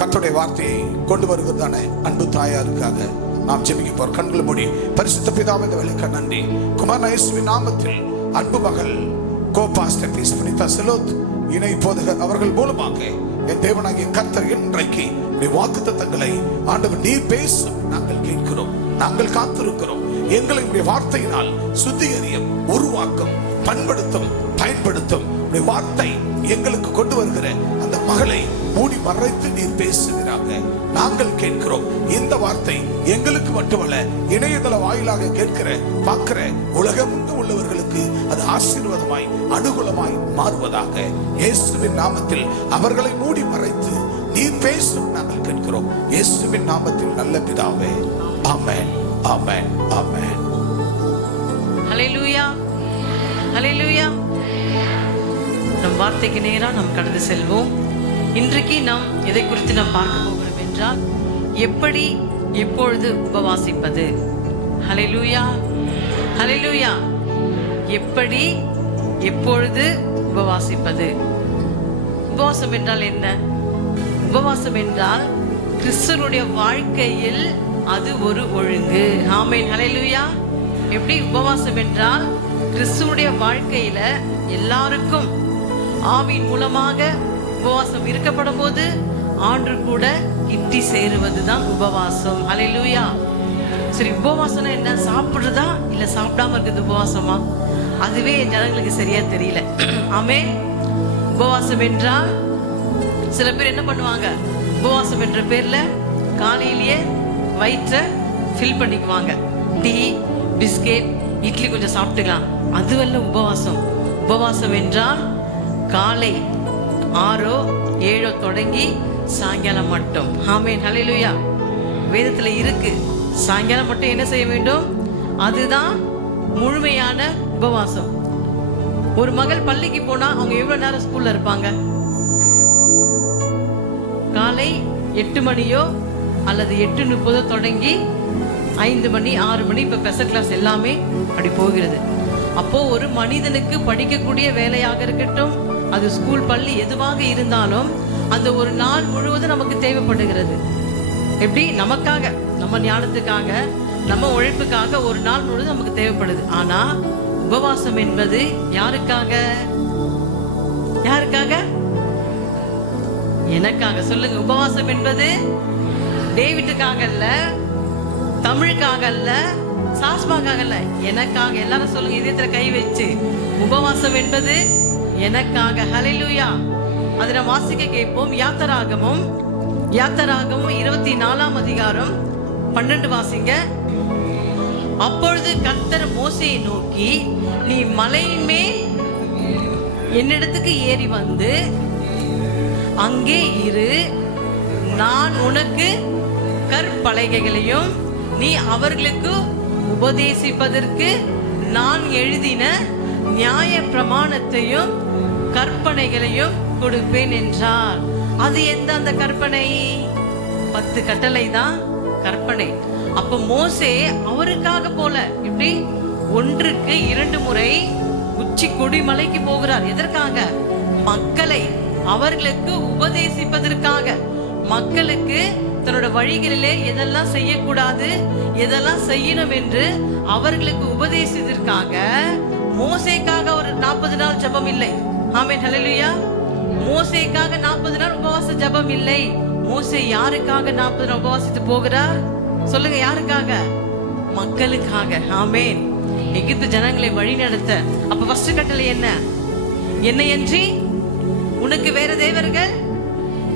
கர்த்தருடைய வார்த்தையை கொண்டு வருகிறதான அன்பு தாயாருக்காக நாம் ஜெபிக்க போறோம். கண்களை மூடி பரிசுத்த பிதாவே, இந்த வேளைக்கு நன்றி. குமாரன் இயேசுவின் நாமத்தில் அன்பு மகள் கோபாஸ்டர் பீஸ் புனிதா செலோத் இணை போதகர் அவர்கள் மூலமாக என் தேவனாகிய கர்த்தர் இன்றைக்கு வாக்குத்தத்தங்களை ஆண்டவர் நீர் பேசும் நாங்கள் கேட்கிறோம், நாங்கள் காத்திருக்கிறோம். எங்களை வார்த்தையினால் சுத்திகரியும், உருவாக்கும், பண்படுத்தும், பயன்படுத்தும் வார்த்தை எங்களுக்கு கொண்டு வருகிற அந்த மகளை மூடி மறைத்து நீர் பேசுகிறாங்க. நாங்கள் கேட்கிறோம். இந்த வார்த்தை எங்களுக்கு மட்டுமல்ல, இணையதள வாயிலாக கேட்கிற பார்க்கிற உலகமெங்கும் உள்ளவர்களுக்கு அது ஆசீர்வாதமாய் அனுகூலமாய் மாறுவதாக இயேசுவின் நாமத்தில் அவர்களை மூடி மறைத்து நீர் பேசும் நாங்கள் கேட்கிறோம். இயேசுவின் நாமத்தில் நல்ல பிதாவே, ஆமென், ஆமென், ஆமென். ஹல்லேலூயா, ஹல்லேலூயா. நம் வார்த்தைக்கு நேரா நாம் கடந்து செல்வோம். இன்றைக்கு நாம் எதை குறித்து நாம் பார்க்க போகிறோம் என்றால், எப்படி எப்பொழுது உபவாசிப்பது. ஹல்லேலூயா, ஹல்லேலூயா. எப்படி எப்பொழுது உபவாசிப்பது. உபவாசம் என்றால் என்ன? உபவாசம் என்றால் கிறிஸ்துவனுடைய வாழ்க்கையில் அது ஒரு ஒழுங்கு. ஆமென், ஹல்லேலூயா. எப்படி உபவாசம் என்றால் கிறிஸ்துவனுடைய வாழ்க்கையில எல்லாருக்கும் ஆவியின் மூலமாக உபவாசம் இருக்கப்படும் போது ஆண்டு கூட கிட்டி சேருவதுதான் உபவாசம். ஹல்லேலூயா. சரி, உபவாசம் என்ன? சாப்பிடுறதா இல்ல சாப்பிடாம இருக்குது உபவாசமா? அதுவே என் ஜனங்களுக்கு சரியா தெரியல. ஆமென். உபவாசம் என்றால் சில பேர் என்ன பண்ணுவாங்க, உபவாசம் என்ற பேர்ல காலையிலேயே வயிற்றை ஃபில் பண்ணிக்குவாங்க. டீ, பிஸ்கெட், இட்லி கொஞ்சம் சாப்பிட்டுக்கலாம். அதுவல்ல உபவாசம். உபவாசம் என்றால் காலை 6 7 தொடங்கி சாயங்காலம் மட்டும். ஆமென், ஹல்லேலூயா. வேதத்துல இருக்கு, சாயங்காலம் மட்டும் என்ன செய்ய வேண்டும்? அதுதான் முழுமையான உபவாசம். ஒரு மகள் பள்ளிக்கு போனா அவங்க எவ்வளவு நேரம் ஸ்கூல்ல இருப்பாங்க? காலை 8 மணியோ அல்லது 8:30 தொடங்கி 5 மணி 6 மணி, இப்ப ஸ்பெஷல் கிளாஸ் எல்லாமே அப்படி போகிறது. அப்போ ஒரு மனிதனுக்கு படிக்கக்கூடிய வேலையாக இருக்கட்டும், அது ஸ்கூல், பள்ளி எதுவாக இருந்தாலும் அந்த ஒரு நாள் முழுவதும் நமக்கு தேவைப்படுகிறது. எப்படி? நமக்காக, நம்ம ஞானத்துக்காக, நம்ம உழைப்புக்காக ஒரு நாள் முழுவதும் நமக்கு தேவைப்படுது. ஆனா உபவாசம் என்பது யாருக்காக? யாருக்காக? எனக்காக. சொல்லுங்க. உபவாசம் என்பது டேவிட்டுக்காக அல்ல, தமிழுக்காக அல்ல, சாஸ்பாக்காக அல்ல, எனக்காக. எல்லாரும் சொல்லுங்க, இதயத்துல கை வச்சு. உபவாசம் என்பது எனக்காக. ஹல்லேலூயா. அதை நாம் வாசிக்க கேட்போம். யாத்திராகமும் 24ஆம் அதிகாரம் 12 வாசிங்க. அப்பொழுது கர்த்தர் மோசேயை நோக்கி, நீ மலையின் மேல் என்னிடத்துக்கு ஏறி வந்து அங்கே இரு, நான் உனக்கு கற்பலகைகளையும் நீ அவர்களுக்கு உபதேசிப்பதற்கு நான் எழுதின நியாய பிரமாணத்தையும் கற்பனைகளையும் கொடுப்பேன் என்றார். அது எந்த அந்த கற்பனை? 10 கட்டளை தான் கற்பனை. அப்ப மோசே அவருக்காக போல, இப்படி 1க்கு 2 முறை உச்சி கொடிமலைக்கு போகிறார். எதற்காக? மக்களை அவர்களுக்கு உபதேசிப்பதற்காக. மக்களுக்கு தன்னோட வழிகளிலே எதெல்லாம் செய்யக்கூடாது, எதெல்லாம் செய்யணும் என்று அவர்களுக்கு உபதேசித்ததற்காக. மோசேக்காக ஒரு 40 நாள் ஜெபம் இல்லை. ஆமென், ஹல்லேலூயா. மோசேக்காக 40 நாள் உபவாச ஜெபம் இல்லை. மோசே யாருக்காக 40 நாள் உபவாசித்து போகிறார்? சொல்லுங்க, யாருக்காக? மக்களுக்காக. ஆமென். எகிப்து ஜனங்களை வழி நடத்த. அப்ப ஃபர்ஸ்ட் கட்டளை என்ன? என்னையன்றி உனக்கு வேற தேவர்கள்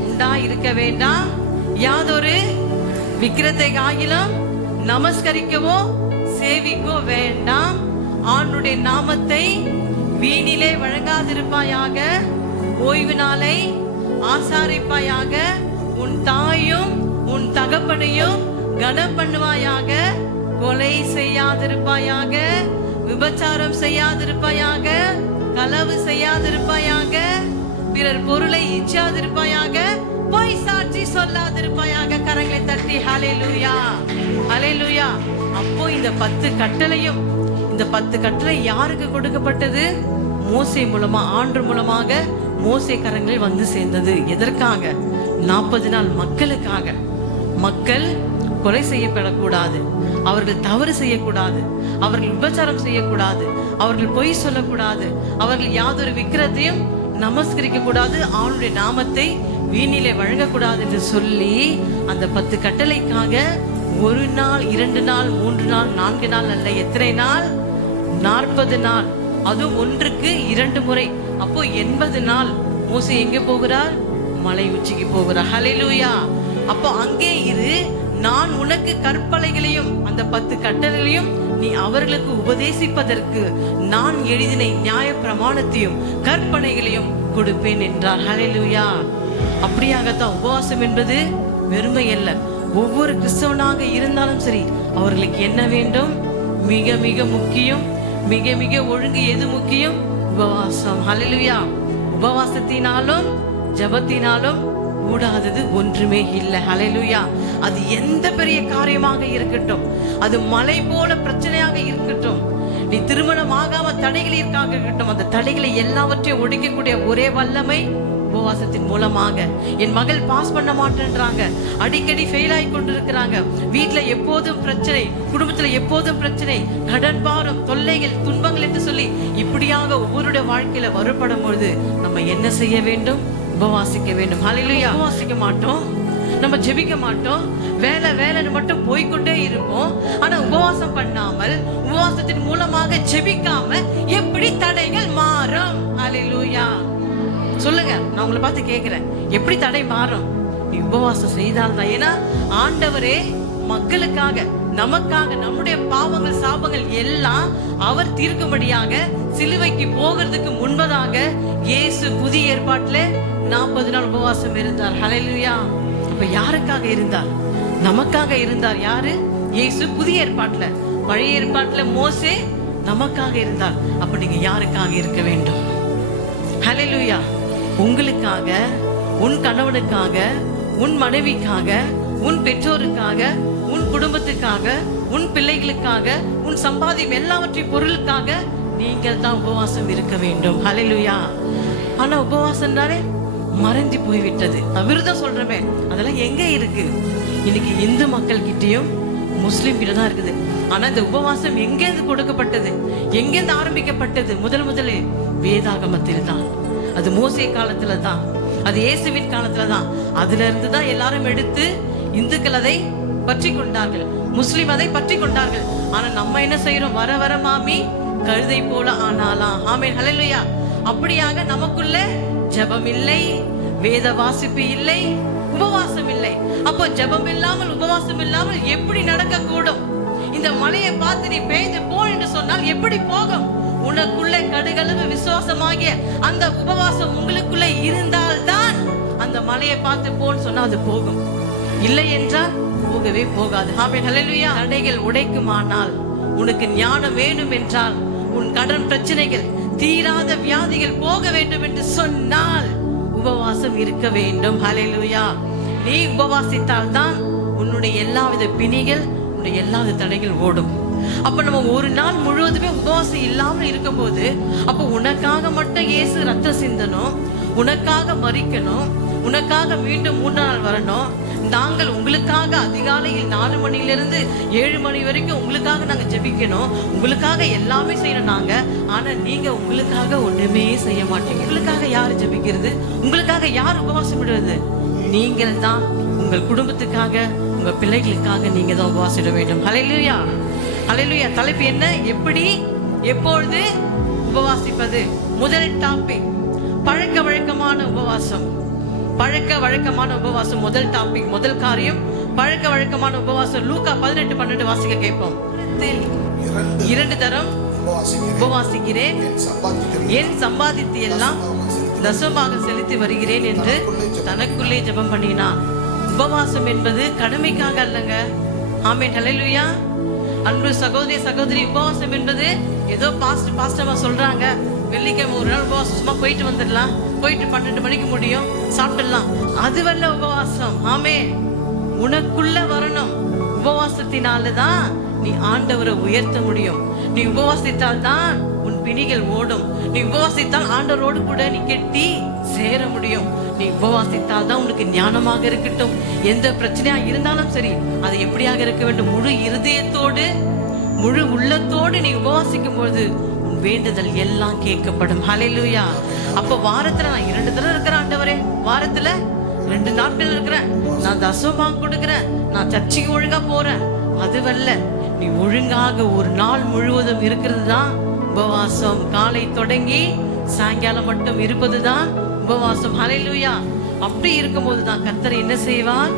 உண்டா இருக்க வேண்டாம், யாதொரு விக்கிரத்தை ஆகிலும் நமஸ்கரிக்கவோ சேவிக்கோ வேண்டாம், ஆண்டுடைய நாமத்தை வீணிலே வழங்காதிருப்பாயாக, ஓய்வு நாளை ஆசாரிப்பாயாக, உன் தாயும் உன் தகப்பனையும் கனம் பண்ணுவாயாக, கொலை செய்யாதிருப்பாயாக, விபச்சாரம் செய்யாதிருப்பாயாக, களவு செய்யாதிருப்பாயாக, பிறர் பொருளை இச்சாதிருப்பாயாக, பொய் சாட்சி சொல்லாதிருப்பாயாக. கரங்களை தட்டி ஹல்லேலூயா, ஹல்லேலூயா. அப்போ இந்த 10 கட்டளையும், இந்த 10 கட்டளை யாருக்கு கொடுக்கப்பட்டது? மோசே மூலமா, ஆண்டு மூலமாக மோசே கரங்களில் வந்து சேர்ந்தது. எதற்காக? 40 நாள் மக்களுக்காக. மக்கள் கொலை செய்யப்படக்கூடாது, அவர்கள் தவறு செய்யக்கூடாது, அவர்கள் விபச்சாரம் செய்யக்கூடாது, அவர்கள் பொய் சொல்லக்கூடாது, அவர்கள் யாதொரு விக்கிரத்தையும் நமஸ்கரிக்க கூடாது, அவனுடைய நாமத்தை வீணிலே வழங்கக்கூடாது என்று சொல்லி அந்த 10 கட்டளைக்காக 1 நாள் 2 நாள் 3 நாள் 4 நாள் அல்ல, எத்தனை நாள்? 40 நாள். அதுவும் ஒன்றுக்கு 2 முறை. அப்போ 80 நாள் மோசே எங்கே போகிறார்? மலை உச்சிக்கு போகிறார். ஹல்லேலூயா. அப்போ அங்கே இரு, நான் உனக்கு கற்பலைகளையும் அந்த 10 கட்டளைகளையும் நீ அவர்களுக்கு உபதேசிப்பதற்கு நான் எழுதின நியாய பிரமாணத்தையும் கற்பனைகளையும் கொடுப்பேன் என்றார். ஹல்லேலூயா. அப்படியாகத்தான் உபவாசம் என்பது வெறுமை அல்ல. ஒவ்வொரு கிறிஸ்தவனாக இருந்தாலும் சரி, அவர்களுக்கு என்ன வேண்டும்? மிக மிக முக்கியம், மிக மிக ஒழுங்கு எது முக்கியம்? உபவாசம். ஹல்லேலூயா. உபவாசத்தினாலும் ஜெபத்தினாலும் கூடாதது ஒன்றுமே இல்லை. ஹல்லேலூயா. அது எந்த பெரிய காரியமாக இருக்கட்டும், அது மலை போல பிரச்சனையாக இருக்கட்டும், நீ திருமணம் ஆகாம தடைகள் இருக்காக இருக்கட்டும், அந்த தடைகளை எல்லாவற்றையும் ஒடுக்கக்கூடிய ஒரே வல்லமை உபவாசத்தின் மூலமாக. என் மகள் பாஸ் பண்ண மாட்டேன்றாங்க, அடிக்கடி ஃபெயில் ஆகி கொண்டிருக்கிறாங்க, வீட்டுல எப்போதும் பிரச்சனை, குடும்பத்துல எப்போதும் பிரச்சனை, கடன் பாரம், தொல்லைகள், துன்பங்கள் என்று சொல்லி இப்படியாக ஒவ்வொருடைய வாழ்க்கையில வருப்படும் பொழுது நம்ம என்ன செய்ய வேண்டும்? உபவாசிக்க வேண்டும். ஹல்லேலூயா. உபவாசிக்க மாட்டோம், நம்ம ஜெபிக்க மாட்டோம், வேலை வேலைன்னு மட்டும் போய்கொண்டே இருப்போம். ஆனா உபவாசம் பண்ணாமல், உபவாசத்தின் மூலமாக ஜெபிக்காம எப்படி தடைகள் மாறும்? ஹல்லேலூயா. சொல்லுங்க, நான் உங்களை பார்த்து கேட்கிறேன், எப்படி தடை மாறும்? நீ உபவாசம் செய்தால்தான். ஏன்னா ஆண்டவரே மக்களுக்காக, நமக்காக, நம்முடைய பாவங்கள் சாபங்கள் எல்லாம் அவர் தீர்க்கும்படியாக சிலுவைக்கு போகிறதுக்கு முன்பதாக இயேசு புதிய ஏற்பாட்டுல 40 நாள் உபவாசம் இருந்தார். ஹல்லேலூயா. அப்ப யாருக்காக இருந்தார்? நமக்காக இருந்தார். யாரு? இயேசு புதிய ஏற்பாட்டுல. பழைய ஏற்பாட்டுல மோசே நமக்காக இருந்தார். அப்ப நீங்க யாருக்காக இருக்க வேண்டும்? ஹல்லேலூயா. உங்களுக்காக, உன் கணவனுக்காக, உன் மனைவிக்காக, உன் பெற்றோருக்காக, உன் குடும்பத்துக்காக, உன் பிள்ளைகளுக்காக, உன் சம்பாதியம் எல்லாவற்றையும் பொருளுக்காக நீங்கள் தான் உபவாசம் இருக்க வேண்டும். ஹல்லேலூயா. ஆனா உபவாசம் தானே மறைஞ்சு போய்விட்டது. விரதம் சொல்றமே, அதெல்லாம் எங்க இருக்கு? இன்னைக்கு இந்து மக்கள் கிட்டயும் முஸ்லிம் கிட்ட தான் இருக்குது. ஆனா இந்த உபவாசம் எங்கேருந்து கொடுக்கப்பட்டது? எங்கேருந்து ஆரம்பிக்கப்பட்டது? முதலில் வேதாகமத்தில் தான். அது மோசே காலத்துல தான், அது இயேசுவின் காலத்துல தான். அதுல இருந்து தான் எல்லாரும் எடுத்து இந்துக்கள் அதை பற்றி கொண்டார்கள், முஸ்லிம் அதை பற்றி கொண்டார்கள். ஆனா நம்ம என்ன செய்யறோம்? வர வர மாமி கழுதை போல ஆனாலாம். ஆமென். ஹல்லேலூயா. அப்படியாக நமக்குள்ள ஜெபம் இல்லை, வேத வாசிப்பு இல்லை, உபவாசம் இல்லை. அப்போ ஜெபம் இல்லாமல், உபவாசம் இல்லாமல் எப்படி நடக்க கூடும்? இந்த மலையை பார்த்து நீ பேய்ந்து போ என்று சொன்னால் எப்படி போகும்? உனக்குள்ள கடுகளவு விசுவாசமாகிய அந்த உபவாசம் உங்களுக்குள்ள இருந்தால்தான் அந்த மலையை பார்த்து போன்னு சொன்னா அது போகும். இல்லை என்றால் போகவே போகாது. ஆமென். ஹல்லேலூயா. தடைகள் உடைக்குமானால், உனக்கு ஞானம் வேணும் என்றால், உன் கடன் பிரச்சனைகள், தீராத வியாதிகள் போக வேண்டும் என்று சொன்னால் உபவாசம் இருக்க வேண்டும். ஹல்லேலூயா. நீ உபவாசித்தால் தான் உன்னுடைய எல்லாவித பிணிகள், உன்னுடைய எல்லாவித தடைகள் ஓடும். அப்ப நம்ம ஒரு நாள் முழுவதுமே உபவாசம் இல்லாமல் இருக்கும்போது, அப்போ உனக்காக மட்டும் இயேசு ரத்தம் சிந்தணும், உனக்காக மரிக்கணும், உனக்காக மீண்டும் 3 நாள் வரணும். நாங்கள் உங்களுக்காக அதிகாலையில் 4 மணியிலிருந்து 7 மணி வரைக்கும் உங்களுக்காக நாங்க ஜெபிக்கணும், உங்களுக்காக எல்லாமே செய்யணும் நாங்க. ஆனா நீங்க உங்களுக்காக ஒண்ணுமே செய்ய மாட்டீங்க. உங்களுக்காக யாரு ஜெபிக்கிறது? உங்களுக்காக யார் உபவாசம் விடுறது? நீங்கள் தான். உங்கள் குடும்பத்துக்காக, உங்க பிள்ளைகளுக்காக நீங்க தான் உபவாசிட வேண்டும். ஹல்லேலூயா. ஹல்லேலூயா. தலைப்பு என்ன? எப்படி, எப்பொழுது உபவாசிப்பது? முதல் டாபிக் பழக்க வழக்கமான உபவாசம். பழக்க வழக்கமான உபவாசம் முதல் டாபிக், முதல் காரியம் பழக்க வழக்கமான உபவாசம். லூக்கா 18:12 வாசிக்க கேட்போம். 2 தரம் உபவாசிக்கிறேன், என் சம்பாதித்து எல்லாம் தசமாக செலுத்தி வருகிறேன் என்று தனக்குள்ளே ஜெபம் பண்ணினான். உபவாசம் என்பது கடமைக்காக அல்லங்க. ஆமென். ஹல்லேலூயா. அன்பு சகோதரி சகோதரி, உபவாசம் என்பது ஏதோ பாஸ்டமா சொல்றாங்க, வெள்ளிக்கிழமை ஒரு நாள் உபவாசம் சும்மா போயிட்டு வந்துடலாம், போயிட்டு 12 மணிக்கு முடியும், சாப்பிடலாம், அதுவல்ல உபவாசம். ஆமென். உனக்குள்ள வரணும். உபவாசத்தினாலதான் நீ ஆண்டவரை உயர்த்த முடியும். நீ உபவாசித்தால் தான் உன் பிணிகள் ஓடும். நீ உபவாசித்தால் ஆண்டவரோடு கூட நீ கெட்டி சேர முடியும். நீ உபவாசித்தால் தான் உனக்கு ஞானமாக இருக்கட்டும். எந்த பிரச்சனையா இருந்தாலும் சரி, அது எப்படியாக இருக்க வேண்டும்? முழு இருதயத்தோடு முழு உள்ளத்தோடு நீ உபவாசிக்கும் பொழுது உன் வேண்டுதல் எல்லாம் கேட்கப்படும். ஹல்லேலூயா. அப்ப வாரத்துல நான் 2 தடவை இருக்கிறேன் ஆண்டவரே, வாரத்துல 2 நாட்கள் இருக்கிறேன், நான் தசமபாகம் கொடுக்கிறேன், நான் சர்ச்சைக்கு ஒழுங்கா போறேன், அதுவல்ல. நீ ஒழுங்காக ஒரு நாள் முழுவதும் இருக்கிறது தான் உபவாசம். காலை தொடங்கி சாயங்காலம் மட்டும் இருப்பதுதான் உபவாசம். ஹல்லேலூயா. அப்படி இருக்கும்போது தான் கர்த்தர் என்ன செய்வார்?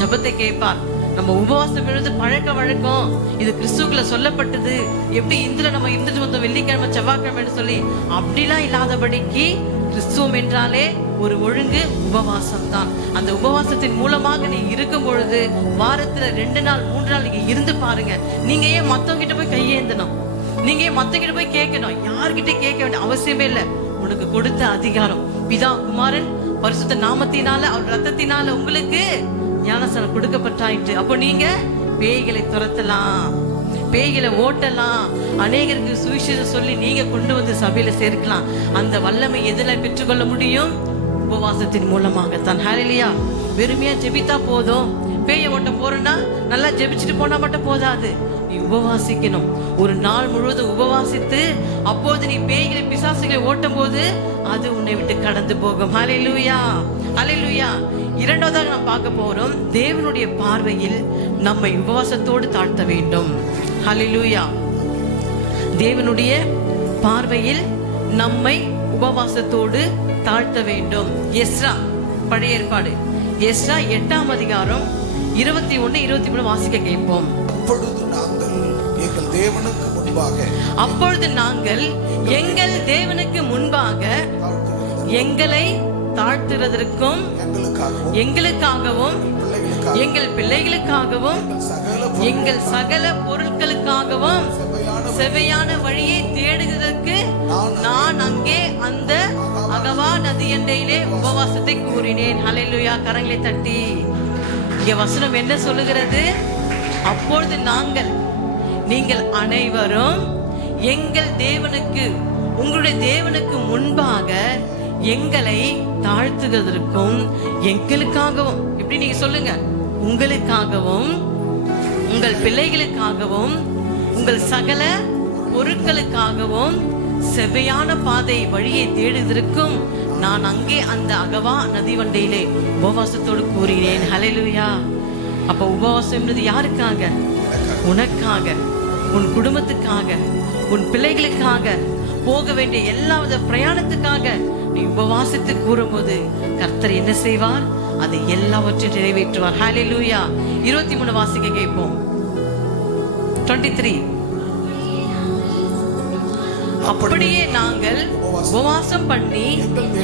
ஜெபத்தை கேட்பார். நம்ம உபவாசம் எழுது பழக்க வழக்கம், இது கிறிஸ்துக்குள்ள சொல்லப்பட்டது. எப்படி இந்துல நம்ம இருந்துட்டு வந்தோம் வெள்ளிக்கிழமை செவ்வாய்க்கிழமைன்னு சொல்லி அப்படிலாம் இல்லாதபடிக்கு கிறிஸ்துவம் என்றாலே ஒரு ஒழுங்கு உபவாசம் தான். அந்த உபவாசத்தின் மூலமாக நீ இருக்கும் பொழுது வாரத்துல 2 நாள் 3 நாள் நீங்க இருந்து பாருங்க. நீங்க ஏன் மத்தவங்க கிட்ட போய் கையேந்தணும்? நீங்க ஏன் மத்தவங்க கிட்ட போய் கேட்கணும்? யார்கிட்ட கேட்க வேண்டிய அவசியமே இல்லை. உனக்கு கொடுத்த அதிகாரம் பிதா குமாரன் பரிசுத்த நாமத்தினால அவர் ரத்தத்தினால உங்களுக்கு ஞானஸ்நானம் கொடுக்கப்பட்டாயிற்று. அப்போ நீங்க பேய்களை துரத்தலாம், பேய்களை ஓட்டலாம், அநேகருக்கு சுவிசேஷம் சொல்லி நீங்க கொண்டு வந்து சபையில சேர்க்கலாம். அந்த வல்லமை எதுல பெற்றுக்கொள்ள முடியும்? உபவாசத்தின் மூலமாகத்தான். ஹல்லேலூயா. வெறுமையா ஜெபித்தா போதும். பேயை ஓட்ட போறேன்னா நல்லா ஜெபிச்சுட்டு போனா மட்டும் போதாது, நீ உபவாசிக்கணும். ஒரு நாள் முழுவதும் உபவாசித்து அப்போது நீ பேய்களை பிசாசுகளை ஓட்டும் போது அது உன்னை விட்டு கடந்து போகும். ஹல்லேலூயா. ஹல்லேலூயா. இரண்டாவதாக நாம் பார்க்க போறோம், தேவனுடைய பார்வையில் நம்மை உபவாசத்தோடு தாழ்த்த வேண்டும். ஹல்லேலூயா. தேவனுடைய பார்வையில் நம்மை உபவாசத்தோடு தாழ்த்த வேண்டும். எஸ்ரா, பழைய ஏற்பாடு எஸ்ரா 8ஆம் அதிகாரம் 21, 23 வாசிக்க கேட்போம். அப்பொழுது நாங்கள் எங்கள் தேவனுக்கு முன்பாக எங்களை தாழ்த்துவதற்கும் எங்களுக்காகவும் எங்கள் பிள்ளைகளுக்காகவும் எங்கள் சகல பொருட்களுக்காகவும் செவையான வழியை தேடுவதற்கு நான் அங்கே அந்த அகவா நதியண்டையிலே உபவாசத்தை கூறினேன். ஹல்லேலூயா. கரங்களை தட்டி. இங்க வசனம் என்ன சொல்லுகிறது? அப்பொழுது நீங்கள் அனைவரும் எங்கள் தேவனுக்கு, உங்களுடைய தேவனுக்கு முன்பாக எங்களை தாழ்த்துவதற்கும் எங்களுக்காகவும், எப்படி நீங்க சொல்லுங்க, உங்களுக்காகவும் உங்கள் பிள்ளைகளுக்காகவும் உங்கள் சகல பொருட்களுக்காகவும் செவ்வையான பாதை வழியை தேடுவதற்கும் நான் அங்கே அந்த அகவா நதி வண்டையிலே உபவாசத்தோடு கூறினேன். ஹல்லேலூயா. அப்ப உபவாசம் என்பது யாருக்காக? உனக்காக, உன் குடும்பத்துக்காக, உன் பிள்ளைகளுக்காக, போக வேண்டிய எல்லாவித பிரயாணத்துக்காக நீ உபவாசித்து கூறும்போது கர்த்தர் என்ன செய்வார்? அதை எல்லாவற்றையும் நிறைவேற்றுவார். ஹல்லேலூயா. 23 வாசிக்க கேட்போம். 23. அப்படியே நாங்கள் உபவாசம் பண்ணி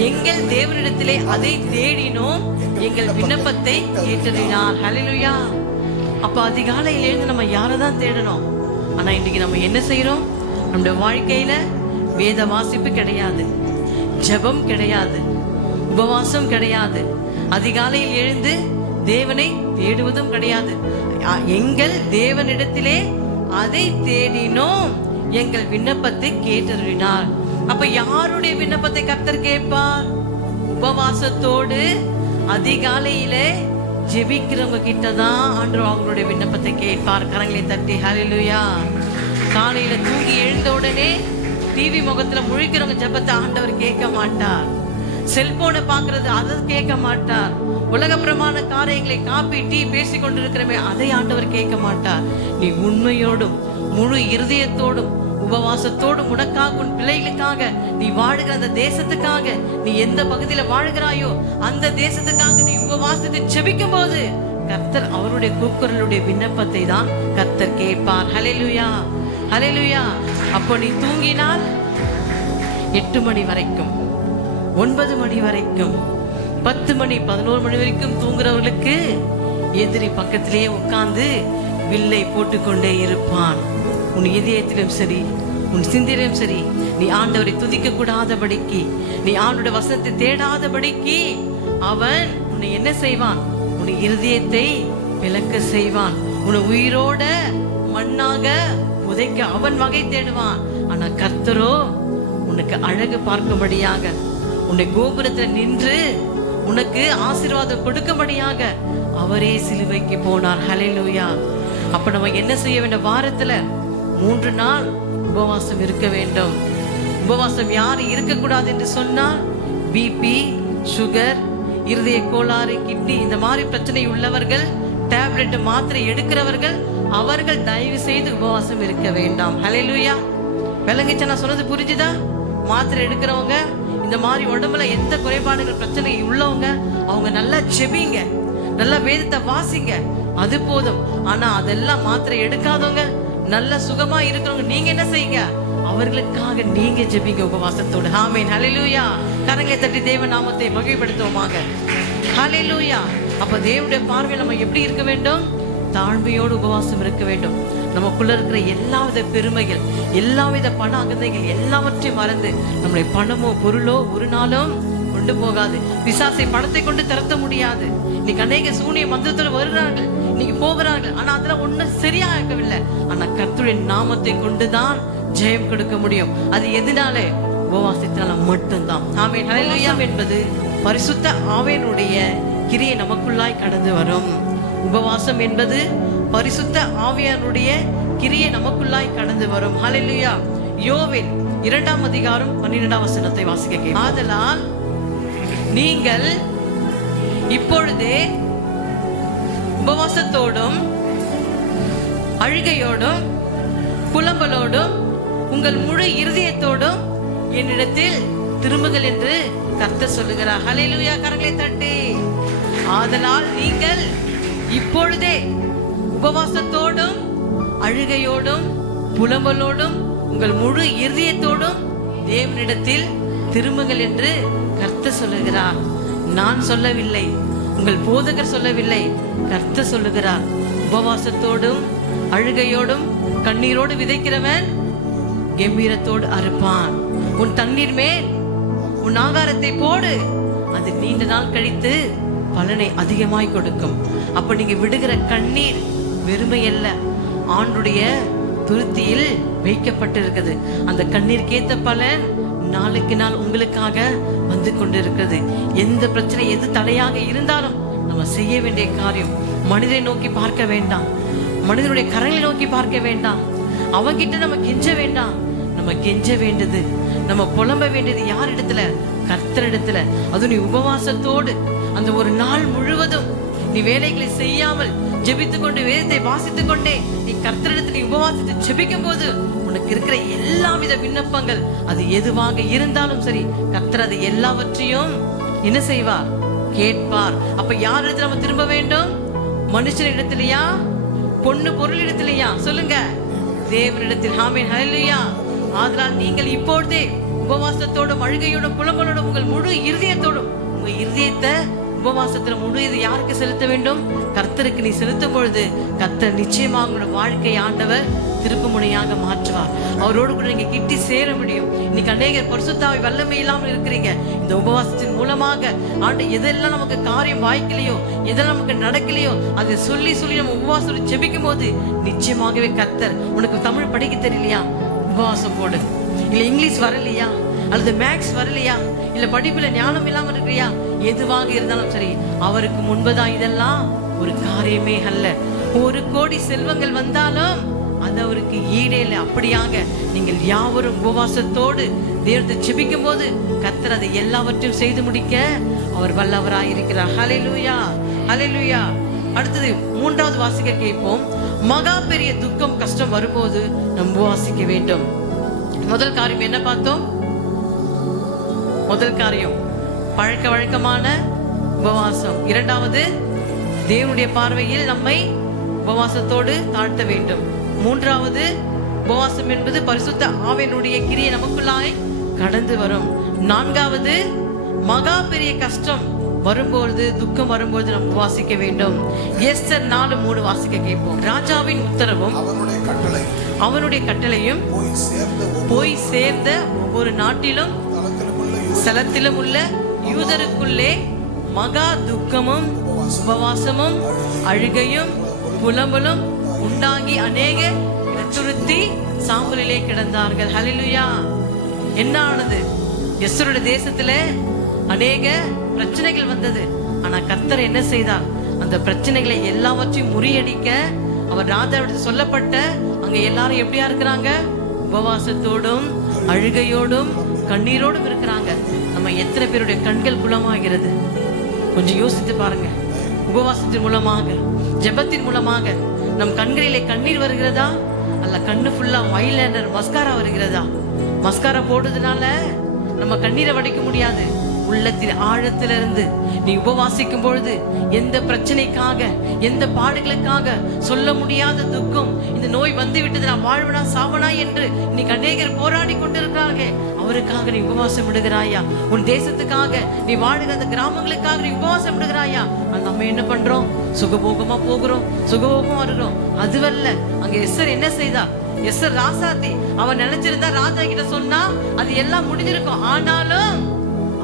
எங்கள் தேவனிடத்திலே அதை தேடினோம், எங்கள் விண்ணப்பத்தை கேட்டறினார். ஹல்லேலூயா. அப்ப அதிகாலையில எழுந்து நம்ம யாரதான் தேடணும்? ஆனா இன்னைக்கு நம்ம என்ன செய்யறோம்? நம்முடைய வாழ்க்கையில வேத வாசிப்பு கிடையாது, ஜெபம் கிடையாது, உபவாசம் கிடையாது, அதிகாலையில் எழுந்து தேவனை தேடுவதும் கிடையாது. எங்கள் தேவனிடத்திலே அதை தேடினோம், எங்கள் விண்ணப்பத்தை கேட்டறினார். அப்ப யாருடைய விண்ணப்பத்தை கர்த்தர் கேட்பார்? உபவாசத்தோடு அதிகாலையிலே ஜெபிக்கிறவங்க கிட்டதான் ஆண்டவர் அவங்களுடைய விண்ணப்பத்தை கேட்பார். கரங்களை தட்டி ஹல்லேலூயா. காலையில தூங்கி எழுந்த உடனே டிவி முகத்துல முழிக்கிறவங்க ஜெபத்தை ஆண்டவர் கேட்க மாட்டார். செல்போனை பாக்குறது அதை கேட்க மாட்டார். உலக பிரமாண காரியங்களை காப்பி டீ பேசி கொண்டிருக்கிறமே அதை ஆண்டவர் கேட்க மாட்டார். நீ உண்மையோடும் முழு இருதயத்தோடும் உபவாசத்தோடும் உனக்காக, உன் பிள்ளைகளுக்காக, நீ வாழுகிற அந்த தேசத்துக்காக, நீ எந்த பகுதியில வாழுகிறாயோ அந்த தேசத்துக்காக நீ உபவாசத்தை ஜெபிக்கும் போது கர்த்தர் அவருடைய கூக்குரலுடைய விண்ணப்பத்தை தான் கர்த்தர் கேட்பார். ஹல்லேலூயா. ஹல்லேலூயா. அப்போ நீ தூங்கினால் 8 மணி வரைக்கும், 9 மணி வரைக்கும், 10 மணி 11 மணி வரைக்கும் தூங்குறவர்களுக்கு எதிரி பக்கத்திலேயே உட்கார்ந்து வில்லை போட்டுக்கொண்டே இருப்பான். உன் இதயத்திலும் சரி, உன் சிந்தையிலும் சரி, நீ ஆண்டவரை துதிக்க கூடாதபடிக்கு, நீ ஆண்டோட வசனத்தை தேடாதபடிக்கு அவன் உன்னை என்ன செய்வான்? உன் இருதயத்தை விலக்க செய்வான். உன்னை உயிரோட மண்ணாக புதைக்க அவன் வகை தேடுவான். ஆனா கர்த்தரோ உனக்கு அழகு பார்க்கும்படியாக, உன்னை கோபுரத்தில் நின்று உனக்கு ஆசீர்வாதம் கொடுக்கும்படியாக அவரே சிலுவைக்கு போனார். ஹல்லேலூயா. அப்ப நம்ம என்ன செய்ய வேண்டும்? வாரத்துல 3 நாள் உபவாசம் இருக்க வேண்டும். உபவாசம் யார் இருக்கக்கூடாது என்று சொன்னால், பிபி, சுகர், இருதய கோளாறு, கிட்னி இந்த மாதிரி பிரச்சனை உள்ளவர்கள், டேப்லெட் மாத்திரை எடுக்கிறவர்கள், அவர்கள் தயவு செய்து உபவாசம் இருக்க வேண்டாம். ஹல்லேலூயா. விளங்குச்சா நான் சொன்னது? புரிஞ்சுதா? மாத்திரை எடுக்கிறவங்க, இந்த மாதிரி உடம்புல எந்த குறைபாடுகள் பிரச்சனை உள்ளவங்க, அவங்க நல்லா ஜெபிங்க, நல்லா வேதத்தை வாசிங்க, அது போதும். ஆனா அதெல்லாம் மாத்திரை எடுக்காதவங்க, நல்ல சுகமா இருக்கிறவங்க, நீங்க என்ன செய்யுங்க? அவர்களுக்காக நீங்க ஜெபிங்க உபவாசத்தோடு. ஆமென். ஹல்லேலூயா. கரங்களை தட்டி தேவ நாமத்தை மகிமைப்படுத்துவோமாக. ஹல்லேலூயா. அப்ப தேவனுடைய பார்வையில் நம்ம எப்படி இருக்க வேண்டும்? தாழ்மையோடு உபவாசம் இருக்க வேண்டும். நமக்குள்ள இருக்கிற எல்லாவித பெருமைகள், எல்லாவித பண அகந்தைகள் எல்லாவற்றையும் மறந்து, நம்முடைய பணமோ பொருளோ ஒரு நாளும் கொண்டு போகாது. பிசாசை பணத்தை கொண்டு திரட்ட முடியாது. இன்னைக்கு அநேக சூனிய மந்திரத்தோடு வருகிறார்கள், இன்னைக்கு போகிறார்கள், ஆனா அதெல்லாம் ஒன்னும் சரியா இருக்கவில்லை. ஆனா கர்த்தருடைய நாமத்தை கொண்டுதான் ஜெயம் கொடுக்க முடியும். அது எதனாலே? உபவாசத்தினால மட்டும்தான். ஆமென். ஹல்லேலூயா. என்பது பரிசுத்த ஆவியினுடைய கிரியை நமக்குள்ளாய் கடந்து வரும். உபவாசம் என்பது பரிசுத்த ஆவியானுடைய கிரியை நமக்குள்ளாய் கடந்து வரும். ஹல்லேலூயா. யோவேல் 2ஆம் அதிகாரம் 12ஆம் வசனத்தை வாசிக்க. ஆதலால் நீங்கள் இப்பொழுதே உபவாசத்தோடும் அழுகையோடும் புலம்பலோடும் உங்கள் முழு இருதயத்தோடும் என்னிடத்தில் திரும்புங்கள் என்று கர்த்தர் சொல்லுகிறார். ஹல்லேலூயா. கரங்களை தட்டி. ஆதலால் நீங்கள் இப்பொழுதே உபவாசத்தோடும் அழுகையோடும் புலம்பலோடும் உங்கள் முழு இருதயத்தோடும் தேவனிடத்தில் திரும்புங்கள் என்று கர்த்தர் சொல்லுகிறார். நான் சொல்லவில்லை, உங்கள் போதகர் சொல்லவில்லை, கர்த்தர் சொல்லுகிறார். உபவாசத்தோடும் அழுகையோடும் கண்ணீரோடு விதைக்கிறவன் கம்பீரத்தோடு அறுப்பான். உன் தண்ணீர் மேல் உன் ஆகாரத்தை போடு, அது நீண்ட நாள் கழித்து பலனை அதிகமாய் கொடுக்கும். அப்ப நீங்க விடுகிற கண்ணீர் வெறுமை அல்ல, ஆண்டுடைய துருத்தியில் வைக்கப்பட்டிருக்கிறது. அந்த கண்ணீருக்கேத்த பலன் நாளுக்கு நாள் உங்களுக்காக வந்து கொண்டிருக்கிறது. எந்த பிரச்சனை எது தடையாக இருந்தாலும் நம்ம செய்ய வேண்டிய காரியம், மனிதரை நோக்கி பார்க்க வேண்டாம், மனிதனுடைய கரங்களை நோக்கி பார்க்க வேண்டாம், அவங்கிட்ட நம்ம கெஞ்ச வேண்டாம். நம்ம கெஞ்ச வேண்டியது, நம்ம புலம்ப வேண்டியது யார் இடத்துல? கர்த்தர் இடத்துல. அது நீ உபவாசத்தோடு அந்த ஒரு நாள் முழுவதும் நீ வேலைகளை செய்யாமல் ஜெபித்துக் கொண்டு வேதத்தை வாசித்துக் கொண்டே நீ கர்த்தரிடத்தில் நீ உபவாசித்து ஜெபிக்கும் போது உனக்கு இருக்கிற எல்லா வித விண்ணப்பங்கள் அது எதுவாக இருந்தாலும் சரி, கர்த்தர் அது எல்லாவற்றையும் என்ன செய்வார்? கேட்பார். அப்ப யார் இடத்துல நம்ம திரும்ப வேண்டும்? மனுஷன் இடத்திலையா? பொண்ணு பொருள் இடத்திலையா? சொல்லுங்க, தேவனிடத்தில். ஆமென். ஹல்லேலூயா. ஆதலால் நீங்கள் இப்பொழுதே உபவாசத்தோடும் அழுகையோடும் புலம்பலோடும் உங்கள் முழு இருதயத்தோடும், உங்க இருதயத்தை உபவாசத்துல முழு இது யாருக்கு செலுத்த வேண்டும்? கர்த்தருக்கு நீ செலுத்தும் பொழுது கர்த்தர் நிச்சயமாக உங்களோட வாழ்க்கை ஆண்டவர் திருப்பு முனையாக மாற்றுவார். அவரோடு கூட நீங்க கிட்டி சேர முடியும். இன்னைக்கு அநேகர் பரிசுத்தாவி வல்லமை இல்லாமல் இருக்கிறீங்க. இந்த உபவாசத்தின் மூலமாக ஆண்டு எதெல்லாம் நமக்கு காரியம் வாய்க்கலையோ, எதெல்லாம் நமக்கு நடக்கலையோ, அதை சொல்லி சொல்லி நம்ம உபவாசம் ஜெபிக்கும் போது நிச்சயமாகவே கர்த்தர், உனக்கு தமிழ் படிக்க தெரியலையா? உபவாசம் போடு. இல்ல இங்கிலீஷ் வரலையா, அல்லது மேக்ஸ் வரலையா, இல்ல படிப்புல ஞானம் இல்லாம இருக்கிறியா, எதுவாக இருந்தாலும் சரி, அவருக்கு முன்பதான் இதெல்லாம் ஒரு காரியமே அல்ல. 1 கோடி செல்வங்கள் வந்தாலும் அது அவருக்கு ஈடே இல்லை. அப்படியாக நீங்கள் யாவரும் உபவாசத்தோடு தேவத்தை ஜெபிக்கும் போது கர்த்தர் அதை எல்லாவற்றையும் செய்து முடிக்க அவர் வல்லவராயிருக்கிறார். ஹல்லேலூயா. ஹல்லேலூயா. அடுத்தது 3வது வாசிக்க கேட்போம். மகா பெரிய துக்கம் கஷ்டம் வரும்போது நம்ம உபவாசிக்க வேண்டும். முதல் காரியம் என்ன பார்த்தோம்? முதல் காரியம் பழக்க வழக்கமான உபவாசம். 2வது தேவனுடைய பார்வையில் நம்மை உபவாசத்தோடு தாழ்த்த வேண்டும். 3வது உபவாசம் என்பது பரிசுத்த ஆவியினுடைய கிரியை நமக்குள்ளாய் கடந்து வரும். 4வது மகா பெரிய கஷ்டம் வரும்போது, துக்கம் வரும்போது நாம் உபவாசிக்க வேண்டும். எஸ்தர் 4:3 வாசிக்க கேட்போம். ராஜாவின் உத்தரவும் அவனுடைய கட்டளையும் போய் சேர்ந்த ஒவ்வொரு நாட்டிலும் ஸ்தலத்திலும் உள்ள யூதருக்குள்ளே மகா துக்கமும் உபவாசமும் அழுகையும் புலம்பலும் உண்டாகி அநேக துருத்தி சாம்பலிலே கிடந்தார்கள். ஹல்லேலூயா. என்ன ஆனது? எஸ்தருடைய தேசத்துல அநேக பிரச்சனைகள் வந்தது. ஆனா கர்த்தர் என்ன செய்தார்? அந்த பிரச்சனைகளை எல்லாவற்றையும் முறியடிக்க அவர் ராஜாவிற்கு சொல்லப்பட்ட அங்க எல்லாரும் எப்படியா இருக்கிறாங்க? உபவாசத்தோடும் அழுகையோடும் கண்ணீரோடும் இருக்கிறாங்க. நம்ம எத்தனை பேருடைய கண்கள் குளமாகிறது? கொஞ்சம் யோசித்து பாருங்க. உபவாசத்தின் மூலமாக, ஜெபத்தின் மூலமாக நம் கண்களிலே கண்ணீர் வருகிறதா? அல்ல கண்ணு ஃபுல்லா ஐலைனர் மஸ்காரா வருகிறதா? மஸ்காரா போடுறதுனால நம்ம கண்ணீரை வடிக்க முடியாது. உள்ளத்தின் ஆழத்திலிருந்து நீ உபவாசிக்கும் பொழுது எந்த பிரச்சனைக்காக, எந்த பாடுகளுக்காக, சொல்ல முடியாத துக்கம், இந்த நோய் வந்து விட்டது, நான் வாழ்வனா சாவனா என்று இன்னைக்கு அநேகர் போராடி கொண்டிருக்கிறார்கள். அவருக்காக நீ உபவாசம் விடுகிறாயா? உன் தேசத்துக்காக, நீ வாழுகிற அந்த கிராமங்களுக்காக நீ உபவாசம் விடுகிறாயா? நம்ம என்ன பண்றோம்? சுகபோகமா போகிறோம், சுகபோகமா வருகிறோம். அதுவல்ல, அங்க எஸ்தர் என்ன செய்தா? எஸ்தர் ராசாத்தி. அவன் நினைச்சிருந்தா ராஜா கிட்ட சொன்னா அது எல்லாம் முடிஞ்சிருக்கும். ஆனாலும்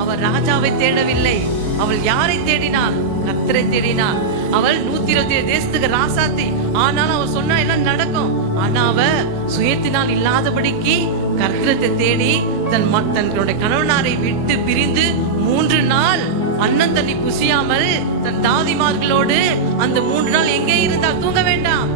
அவள் ராஜாவை தேடவில்லை. அவள் யாரை தேடினாள்? கர்த்தரை தேடினாள். அவள் 127 தேசத்துக்கு ராசாத்தி. ஆனாலும் அவள் சொன்னா எல்லாம் நடக்கும். ஆனா அவ சுயத்தினால் இல்லாதபடிக்கு கர்த்தரை தேடி தன்னுடைய கணவனாரை விட்டு பிரிந்து 3 நாள் அண்ணன் தண்ணி புசியாமல் தன் தாதிமார்களோடு அந்த 3 நாள் எங்கே இருந்தால்? தூங்க வேண்டாம்.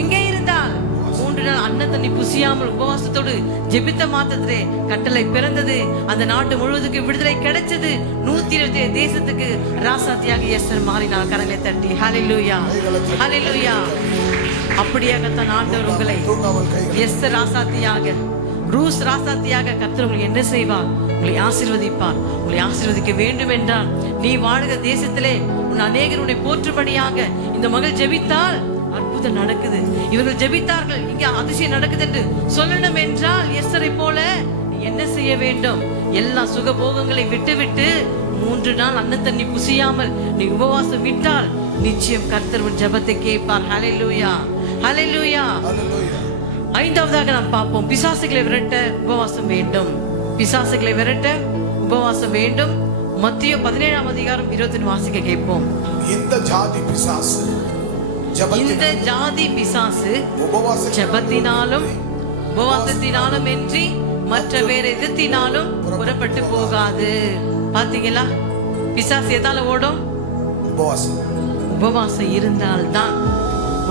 எங்கே இருந்தால்? 3 நாள் அண்ணன் தண்ணி புசியாமல் உபவாசத்தோடு ஜெபித்த மாத்திரத்திலே கட்டளை பிறந்தது. அந்த நாட்டு முழுவதுக்கு விடுதலை கிடைச்சது. 127 தேசத்துக்கு ராசாத்தியாக எஸ்தர் மாறினார். கரங்களை தட்டி ஹல்லேலூயா, ஹல்லேலூயா. அப்படியாகத்தான் ஆண்டவர் உங்களை எஸ்தர் ராசாத்தியாக, ரூஸ் ராசாத்தியாக கர்த்தர் உங்களுக்கு என்ன செய்வார்? உங்களை ஆசீர்வதிப்பார். உங்களை ஆசீர்வதிக்க வேண்டும் என்றால் நீ வாழுகிற தேசத்திலே உன் அநேகருடைய போற்றும்படியாக இந்த மகள் ஜெபித்தால் அற்புதம் நடக்குது. இவர்கள் ஜெபித்தார்கள், இங்க அதிசயம் நடக்குது என்று சொல்லணும் என்றால் எஸ்தரை போல நீ என்ன செய்ய வேண்டும்? எல்லா சுகபோகங்களை விட்டு 3 நாள் அண்ணன் தண்ணி புசியாமல் நீ உபவாசம் விட்டால் நிச்சயம் கர்த்தர் உன் ஜெபத்தை கேட்பார். ஹல்லேலூயா, ஹல்லேலூயா. ஐந்தாவதாக நாம் பார்ப்போம், பிசாசுகளை விரட்ட உபவாசம் வேண்டும். பிசாசுகளை விரட்ட உபவாசம் வேண்டும். மத்திய 17ஆம் அதிகாரம் 20 வாசிக்க கேட்போம். இந்த ஜாதி பிசாசு ஜெபத்தினாலும் உபவாசத்தினாலும் என்று மற்ற வேற எதிர்த்தினாலும் புறப்பட்டு போகாது. பாத்தீங்களா? பிசாசு எதால ஓடும்? உபவாசம் இருந்தால்தான்.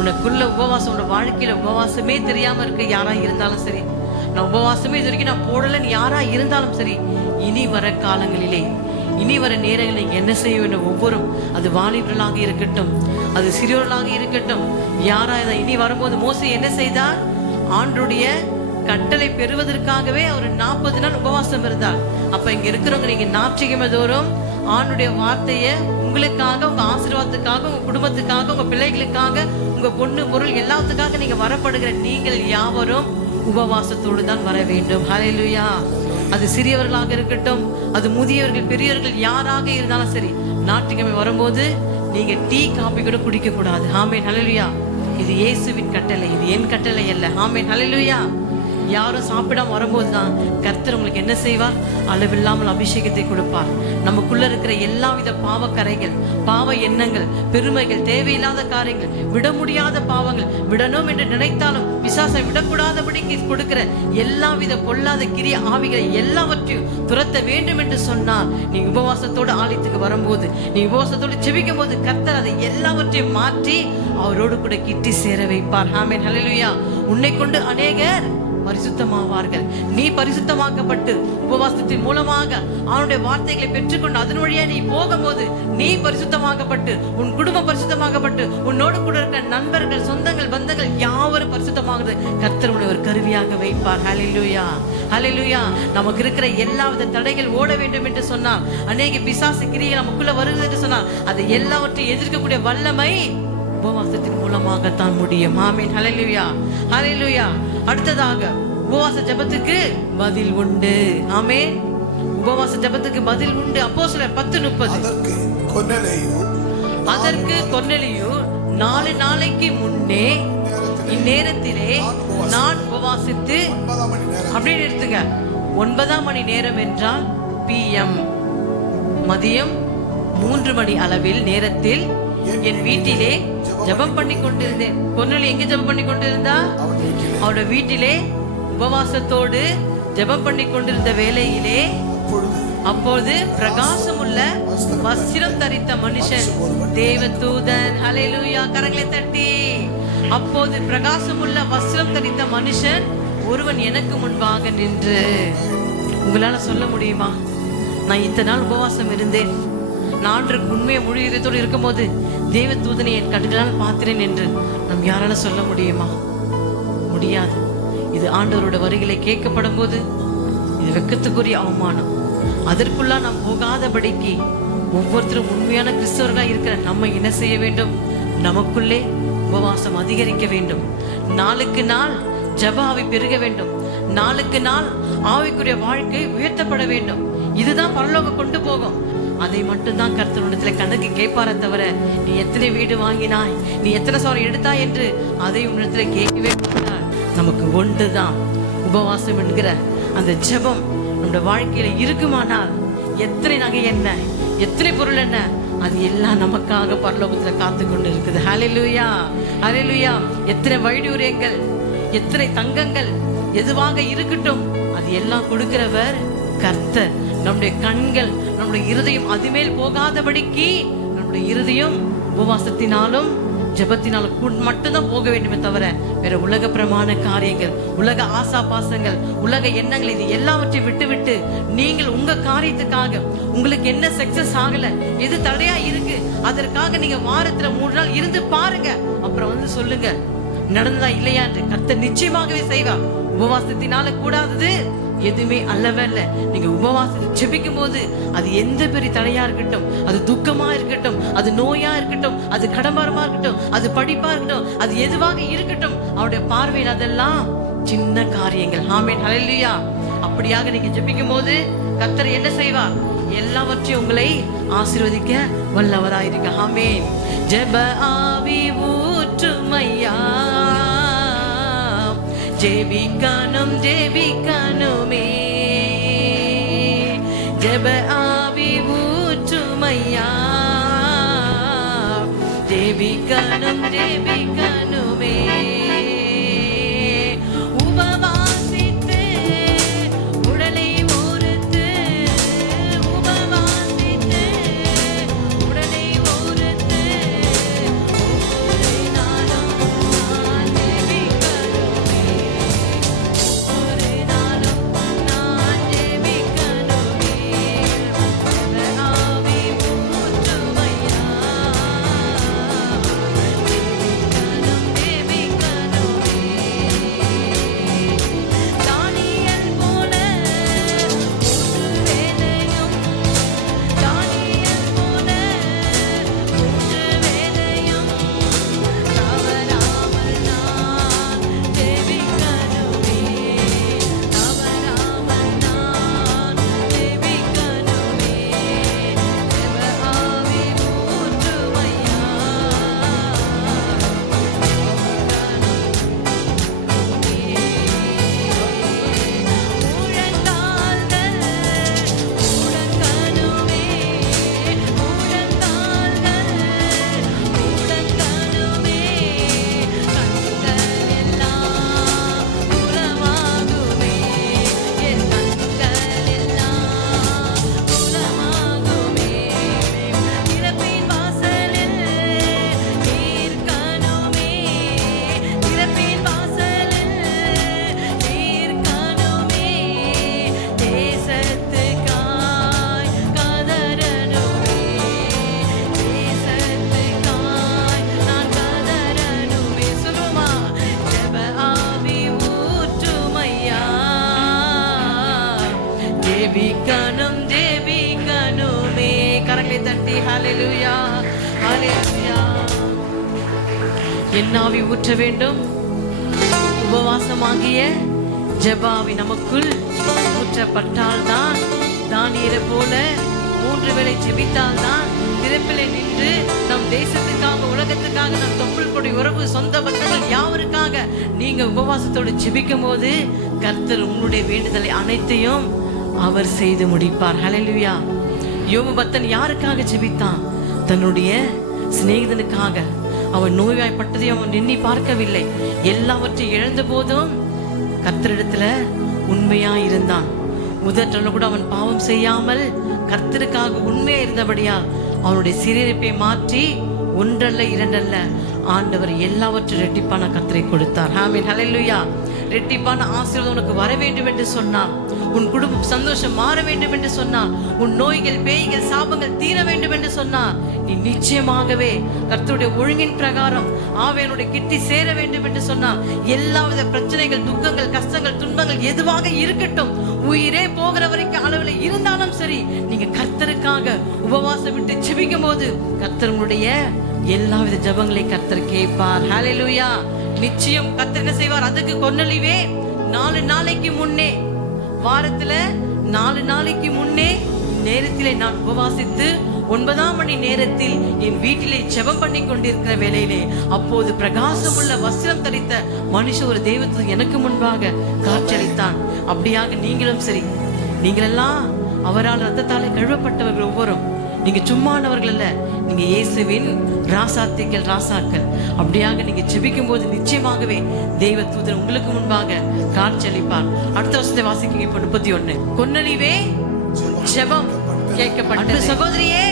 உனக்குள்ள உபவாசம், உன் வாழ்க்கையில உபவாசமே தெரியாம இருக்க யாரா இருந்தாலும் சரி, நான் உபவாசமே இது வரைக்கும் நான் போடலன்னு யாரா இருந்தாலும் சரி, இனி வர காலங்களிலே, இனி வர நேரங்களில் நீங்க என்ன செய்ய வேண்டும்? ஒவ்வொரு, அது வாலிபர்களாக இருக்கட்டும், அது சிறியோர்களாக இருக்கட்டும், யாரா இனி வரும்போது மோசே என்ன செய்தார்? ஆண்டுடைய கட்டளை பெறுவதற்காகவே அவர் 40 நாள் உபவாசம் இருந்தார். அப்ப இங்க இருக்கிறவங்க, நீங்க ஞாயிற்றுக்கிழமை தோறும் ஆண்டுடைய வார்த்தையை உங்களுக்காக, உங்க ஆசீர்வாதத்துக்காக, உங்க குடும்பத்துக்காக, உங்க பிள்ளைகளுக்காக, உங்க பொண்ணு பொருள் எல்லாத்துக்காக நீங்க வரப்படுகிற நீங்கள் யாவரும் உபவாசத்தோடு தான் வர வேண்டும். ஹல்லேலூயா. அது சிறியவர்களாக இருக்கட்டும், அது முதியவர்கள், பெரியவர்கள், யாராக இருந்தாலும் சரி, ஞாயிற்றுக்கிழமை வரும்போது நீங்க டீ காபி கூட குடிக்க கூடாது. ஆமென், ஹல்லேலூயா. இது இயேசுவின் கட்டளை, இது என் கட்டளை அல்ல. ஆமென், ஹல்லேலூயா. யாரும் சாப்பிடாம வரும்போதுதான் கர்த்தர் உங்களுக்கு என்ன செய்வார்? அளவில்லாமல் அபிஷேகத்தை கொடுப்பார். நமக்குள்ள இருக்கிற எல்லாவித பாவக்கரைகள், பாவ எண்ணங்கள், பெருமைகள், தேவையில்லாத காரியங்கள், விட முடியாத பாவங்கள், விடணும் என்று நினைத்தாலும் பிசாசை விடக்கூடாதபடிக்கு கொடுக்கிற எல்லாவித பொல்லாத கிரிய ஆவிகளை எல்லாவற்றையும் துரத்த வேண்டும் என்று சொன்னால், நீ உபவாசத்தோடு ஆலயத்துக்கு வரும்போது, நீ உபவாசத்தோடு ஜெபிக்கும் போது கர்த்தர் அதை எல்லாவற்றையும் மாற்றி அவரோடு கூட கிட்டி சேர வைப்பார். ஆமென், ஹல்லேலூயா. உன்னை கொண்டு அநேகர் பரிசுத்தமாவார்கள். நீ பரிசுத்தமாக்கப்பட்டு உபவாசத்தின் மூலமாக அவனுடைய வார்த்தைகளை பெற்றுக்கொண்டு அதன் வழியா நீ போகும்போது நீ பரிசுத்தமாக்கப்பட்டு, உன் குடும்பம் பரிசுத்தமாக்கப்பட்டு, உன்னோடு கூட இருக்கிற நண்பர்கள், சொந்தங்கள், பந்தங்கள் யாவரும் பரிசுத்தமாகிறது. கர்த்தர் உன்னை ஒரு கருவியாக வைப்பார். ஹல்லேலூயா, ஹல்லேலூயா. நமக்கு இருக்கிற எல்லாவித தடைகள் ஓட வேண்டும் என்று சொன்னால், அநேக பிசாசு கிரியைகள் நமக்குள்ள வருகிறது என்று சொன்னால், அதை எல்லாவற்றையும் எதிர்க்கக்கூடிய வல்லமை உபவாசத்தின் மூலமாகத்தான் முடியும். ஆமென், ஹல்லேலூயா, ஹல்லேலூயா. அடுத்ததாக உபவாச ஜெபத்துக்கு பதில் உண்டு. ஆமென். உபவாச ஜெபத்துக்கு பதில் உண்டு. அப்போஸ்தலர் 10:30. அதற்கு கொர்நேலியு 4 நாளைக்கு முன்னே இந்நேரத்திலே நான் உபவாசித்து, அப்படின்னு எடுத்துங்க, 9ஆம் மணி நேரம் என்றால் PM, மதியம் 3 மணி அளவில் நேரத்தில் என் வீட்டிலே ஜெபம் பண்ணி கொண்டிருந்தேன். கொர்நேலியு எங்க ஜெபம் பண்ணி கொண்டிருந்தா? அவரோட வீட்டிலே உபவாசத்தோடு ஜெபம் பண்ணி கொண்டிருந்த வேளையிலே அப்போது பிரகாசமுள்ள வஸ்திரம் தரித்த மனுஷன் தேவதூதன், ஹல்லேலூயா, கரங்களை தட்டி. அப்போது பிரகாசமுள்ள வஸ்திரம் தரித்த மனுஷன் ஒருவன் எனக்கு முன்பாக நின்று. உங்களால சொல்ல முடியுமா, நான் இத்தனை நாள் உபவாசம் இருந்தேன், நான் உண்மையை முழு இதயத்தோடு இருக்கும் போது தேவதூதனை என் கண்களால் பார்க்கிறேன் என்று நம் யாரால சொல்ல முடியுமா? முடியாது. இது ஆண்டவரோட வரிகளை கேட்கப்படும் போது இது வெட்கத்துக்குரிய அவமானம். அதற்குள்ளா நாம் போகாதபடிக்கு ஒவ்வொருத்தரும் உண்மையான கிறிஸ்தவர்களாக இருக்கிற நம்ம என்ன செய்ய வேண்டும்? நமக்குள்ளே உபவாசம் அதிகரிக்க வேண்டும். நாளுக்கு நாள் ஜெப ஆவி பெருக வேண்டும். நாளுக்கு நாள் ஆவிக்குரிய வாழ்க்கை உயர்த்தப்பட வேண்டும். இதுதான் பரலோகம் கொண்டு போகும். அதை மட்டும்தான் கர்த்தரிடத்துல கணக்கு கேட்பாரே தவிர, நீ எத்தனை வீடு வாங்கினாய், நீ எத்தனை சவரம் எடுத்தாய் என்று அதை உன்னிடத்துல கேட்கவே மாட்டார். நமக்கு ஒன்றுதான் உபவாசம் என்கிற அந்த ஜெபம் நம்முடைய வாழ்க்கையில இருக்குமானால், எத்தனை நகை என்ன, எத்தனை பொருள் என்ன, அது எல்லாம் நமக்காக பரலோகத்துல காத்து கொண்டு இருக்குது. ஹல்லேலூயா, ஹல்லேலூயா. எத்தனை வைடூரியங்கள், எத்தனை தங்கங்கள், எதுவாக இருக்கட்டும், அது எல்லாம் கொடுக்கிறவர் கர்த்தர். நம்முடைய கண்கள், நம்முடைய இருதயம் அதுமேல் போகாதபடிக்கு நம்முடைய இருதயம் உபவாசத்தினாலும் ஜெபத்தினாலும் மட்டும்தான் போக வேண்டுமே தவிர வேற உலக பிரமாண காரியங்கள், உலக ஆசா பாசங்கள், உலக எண்ணங்கள், இது எல்லாவற்றையும் விட்டு நீங்கள் உங்க காரியத்துக்காக உங்களுக்கு என்ன சக்சஸ் ஆகல, எது தடையா இருக்கு, அதற்காக நீங்க வாரத்துல 3 நாள் இருந்து பாருங்க. அப்புறம் வந்து சொல்லுங்க நடந்ததா இல்லையா என்று. கர்த்தர் நிச்சயமாகவே செய்வார். உபவாசத்தினால கூடாதது எதுவுமே அல்லவே இல்லை. நீங்க உபவாசத்தை ஜெபிக்கும் போது அது எந்த பெரிய தடையா இருக்கட்டும், அது துக்கமா இருக்கட்டும், அது நோயா இருக்கட்டும், அது கடம்பரமா இருக்கட்டும், அது படிப்பா இருக்கட்டும், அது எதுவாக இருக்கட்டும், அவருடைய பார்வையில் அதெல்லாம் சின்ன காரியங்கள். ஆமென், ஹல்லேலூயா. அப்படியாக நீங்க ஜெபிக்கும் போது கர்த்தர் என்ன செய்வார்? எல்லாவற்றையும் உங்களை ஆசீர்வதிக்க வல்லவராயிருக்க. ஆமென். ஜெப ஆவி ஊற்றுமையா, ஜெபிக்கணும் ஜெபிக்கணுமே, ஜெப ஆவி ஊற்றுமையா, ஜெபிக்கணும் ஜெபிக்கணுமே. உபவாசித்து உடலை ஓர்த்து, உபவாசித்து உடலை ஓர்த்து, ஒவ்வொரு நாளும் நான் ஜெபிக்கணுமே, ஒவ்வொரு நாளும் நான் ஜெபிக்கணுமே. ஜெப ஆவி ஊற்றுமையா, ஜெபிக்கணும் ஜெபிக்கணுமே. தானியேல் போல 3 வேளையும், தானியேல் போல 3 வேளையும் தவறாமல் நான் ஜெபிக்கணுமே, தவறாமல் நான் ஜெபிக்கணுமே. ஜெப ஆவி ஊற்றுமையா, முழங்கால்கள் முழங்கணுமே, முழங்கால்கள் முழங்கணுமே. கண்கள் எல்லாம் குலமாகுமே, என் கண்கள் எல்லாம் குலமாகுமே. திறப்பின் வாசலில் நீர்க்கணுமே, திறப்பின் வாசலில் நீர்க்கணுமே. தேசத்துக்காய் கதறணுமே, தேசத்துக்காய் நான் கதறணுமே. சொல்லுமா, ஜெப ஆவி ஊற்றுமையா, ஜெபிக்கணும் ஜெபிக்கணுமே. கரங்களை தட்டி ஹல்லேலூயா, ஹல்லேலூயா. என்ன ஆவி ஊற்ற வேண்டும்? உபவாசமாகிய ஜெபாவி நமக்குள் ஊற்றப்பட்டால்தான், தானியேலை போல 3 வேளை ஜெபித்தால்தான், திறப்பிலே நின்று நம் தேசத்துக்காக, உலகத்துக்காக, நம் தொப்புள் கொடி உறவு சொந்த பந்தங்கள் யாவருக்காக நீங்க உபவாசத்தோடு ஜெபிக்கும் போது கர்த்தர் உங்களுடைய வேண்டுதலை அனைத்தையும் அவர் செய்து முடிப்பார். ஹல்லேலூயா. யோபு பக்தன் யாருக்காக ஜெபித்தான்? தன்னுடைய சிநேகிதனுக்காக. அவன் நோய்வாய்ப்பட்டதையும் அவன் எண்ணி பார்க்கவில்லை. எல்லாவற்றையும் இழந்த போதும் கர்த்தரிடத்துல உண்மையா இருந்தான். முதற்றல கூட அவன் பாவம் செய்யாமல் கர்த்தருக்காக உண்மையா இருந்தபடியா அவனுடைய சிறையிருப்பை மாற்றி ஒன்றல்ல இரண்டல்ல ஆண்டவர் எல்லாவற்றும் ரெட்டிப்பான கர்த்தரை கொடுத்தார். ஆமென், ஹல்லேலூயா. ரெட்டிப்பான ஆசீர்வாதம் உனக்கு வர வேண்டும் என்று சொன்னார். உன் குடும்பம் சந்தோஷம் மாற வேண்டும் என்று சொன்னார். உன் நோய்கள், பேய்கள், சாபங்கள் தீர வேண்டும் என்று சொன்னார். நீ நிச்சயமாகவே கர்த்தருடைய ஒழுங்கின் பிரகாரம் ஆவியானவருடைய கிட்டி சேர வேண்டும் என்று சொன்னார். எல்லாவித பிரச்சனைகள், துக்கங்கள், கஷ்டங்கள், துன்பங்கள் எதுவாக இருக்கட்டும், உயிரே போகிற வரைக்கும் அளவில் இருந்தாலும் சரி, நீங்க கர்த்தருக்காக உபவாசம் விட்டு ஜெபிக்கும் போது கர்த்தருடைய எல்லாவித ஜெபங்களை கர்த்தர் கேட்பார். ஹல்லேலூயா. நிச்சயம் கர்த்தர் என்ன செய்வார்? அதுக்கு கொன்னழிவே 4 நாளைக்கு முன்னே, வாரத்துல 4 நாளைக்கு முன்னே நேரத்திலே நான் உபவாசித்து 9ஆம் மணி நேரத்தில் என் வீட்டிலே ஜெபம் பண்ணி கொண்டிருக்கிற வேளையிலே அப்போது பிரகாசமுள்ள வஸ்திரம் தரித்த மனுஷ ஒரு தெய்வத்தை எனக்கு முன்பாக காட்சியளித்தான். அப்படியாக நீங்களும் சரி, நீங்களெல்லாம் அவரால் ரத்தத்தாலே கழுவப்பட்டவர்கள் ஒவ்வொரும். நீங்க சும்மானவர்கள் அல்ல, நீங்க இயேசுவின் ராசாத்திகள், ராசாக்கள். அப்படியாக நீங்க ஜெபிக்கும் போது நிச்சயமாகவே தெய்வ தூதர் உங்களுக்கு முன்பாக காட்சியளிப்பார். அடுத்த வருஷத்தை வாசிக்க. இப்ப 31. கொன்னழிவே ஜெபம் கேட்கப்பட்டது. சகோதரியே,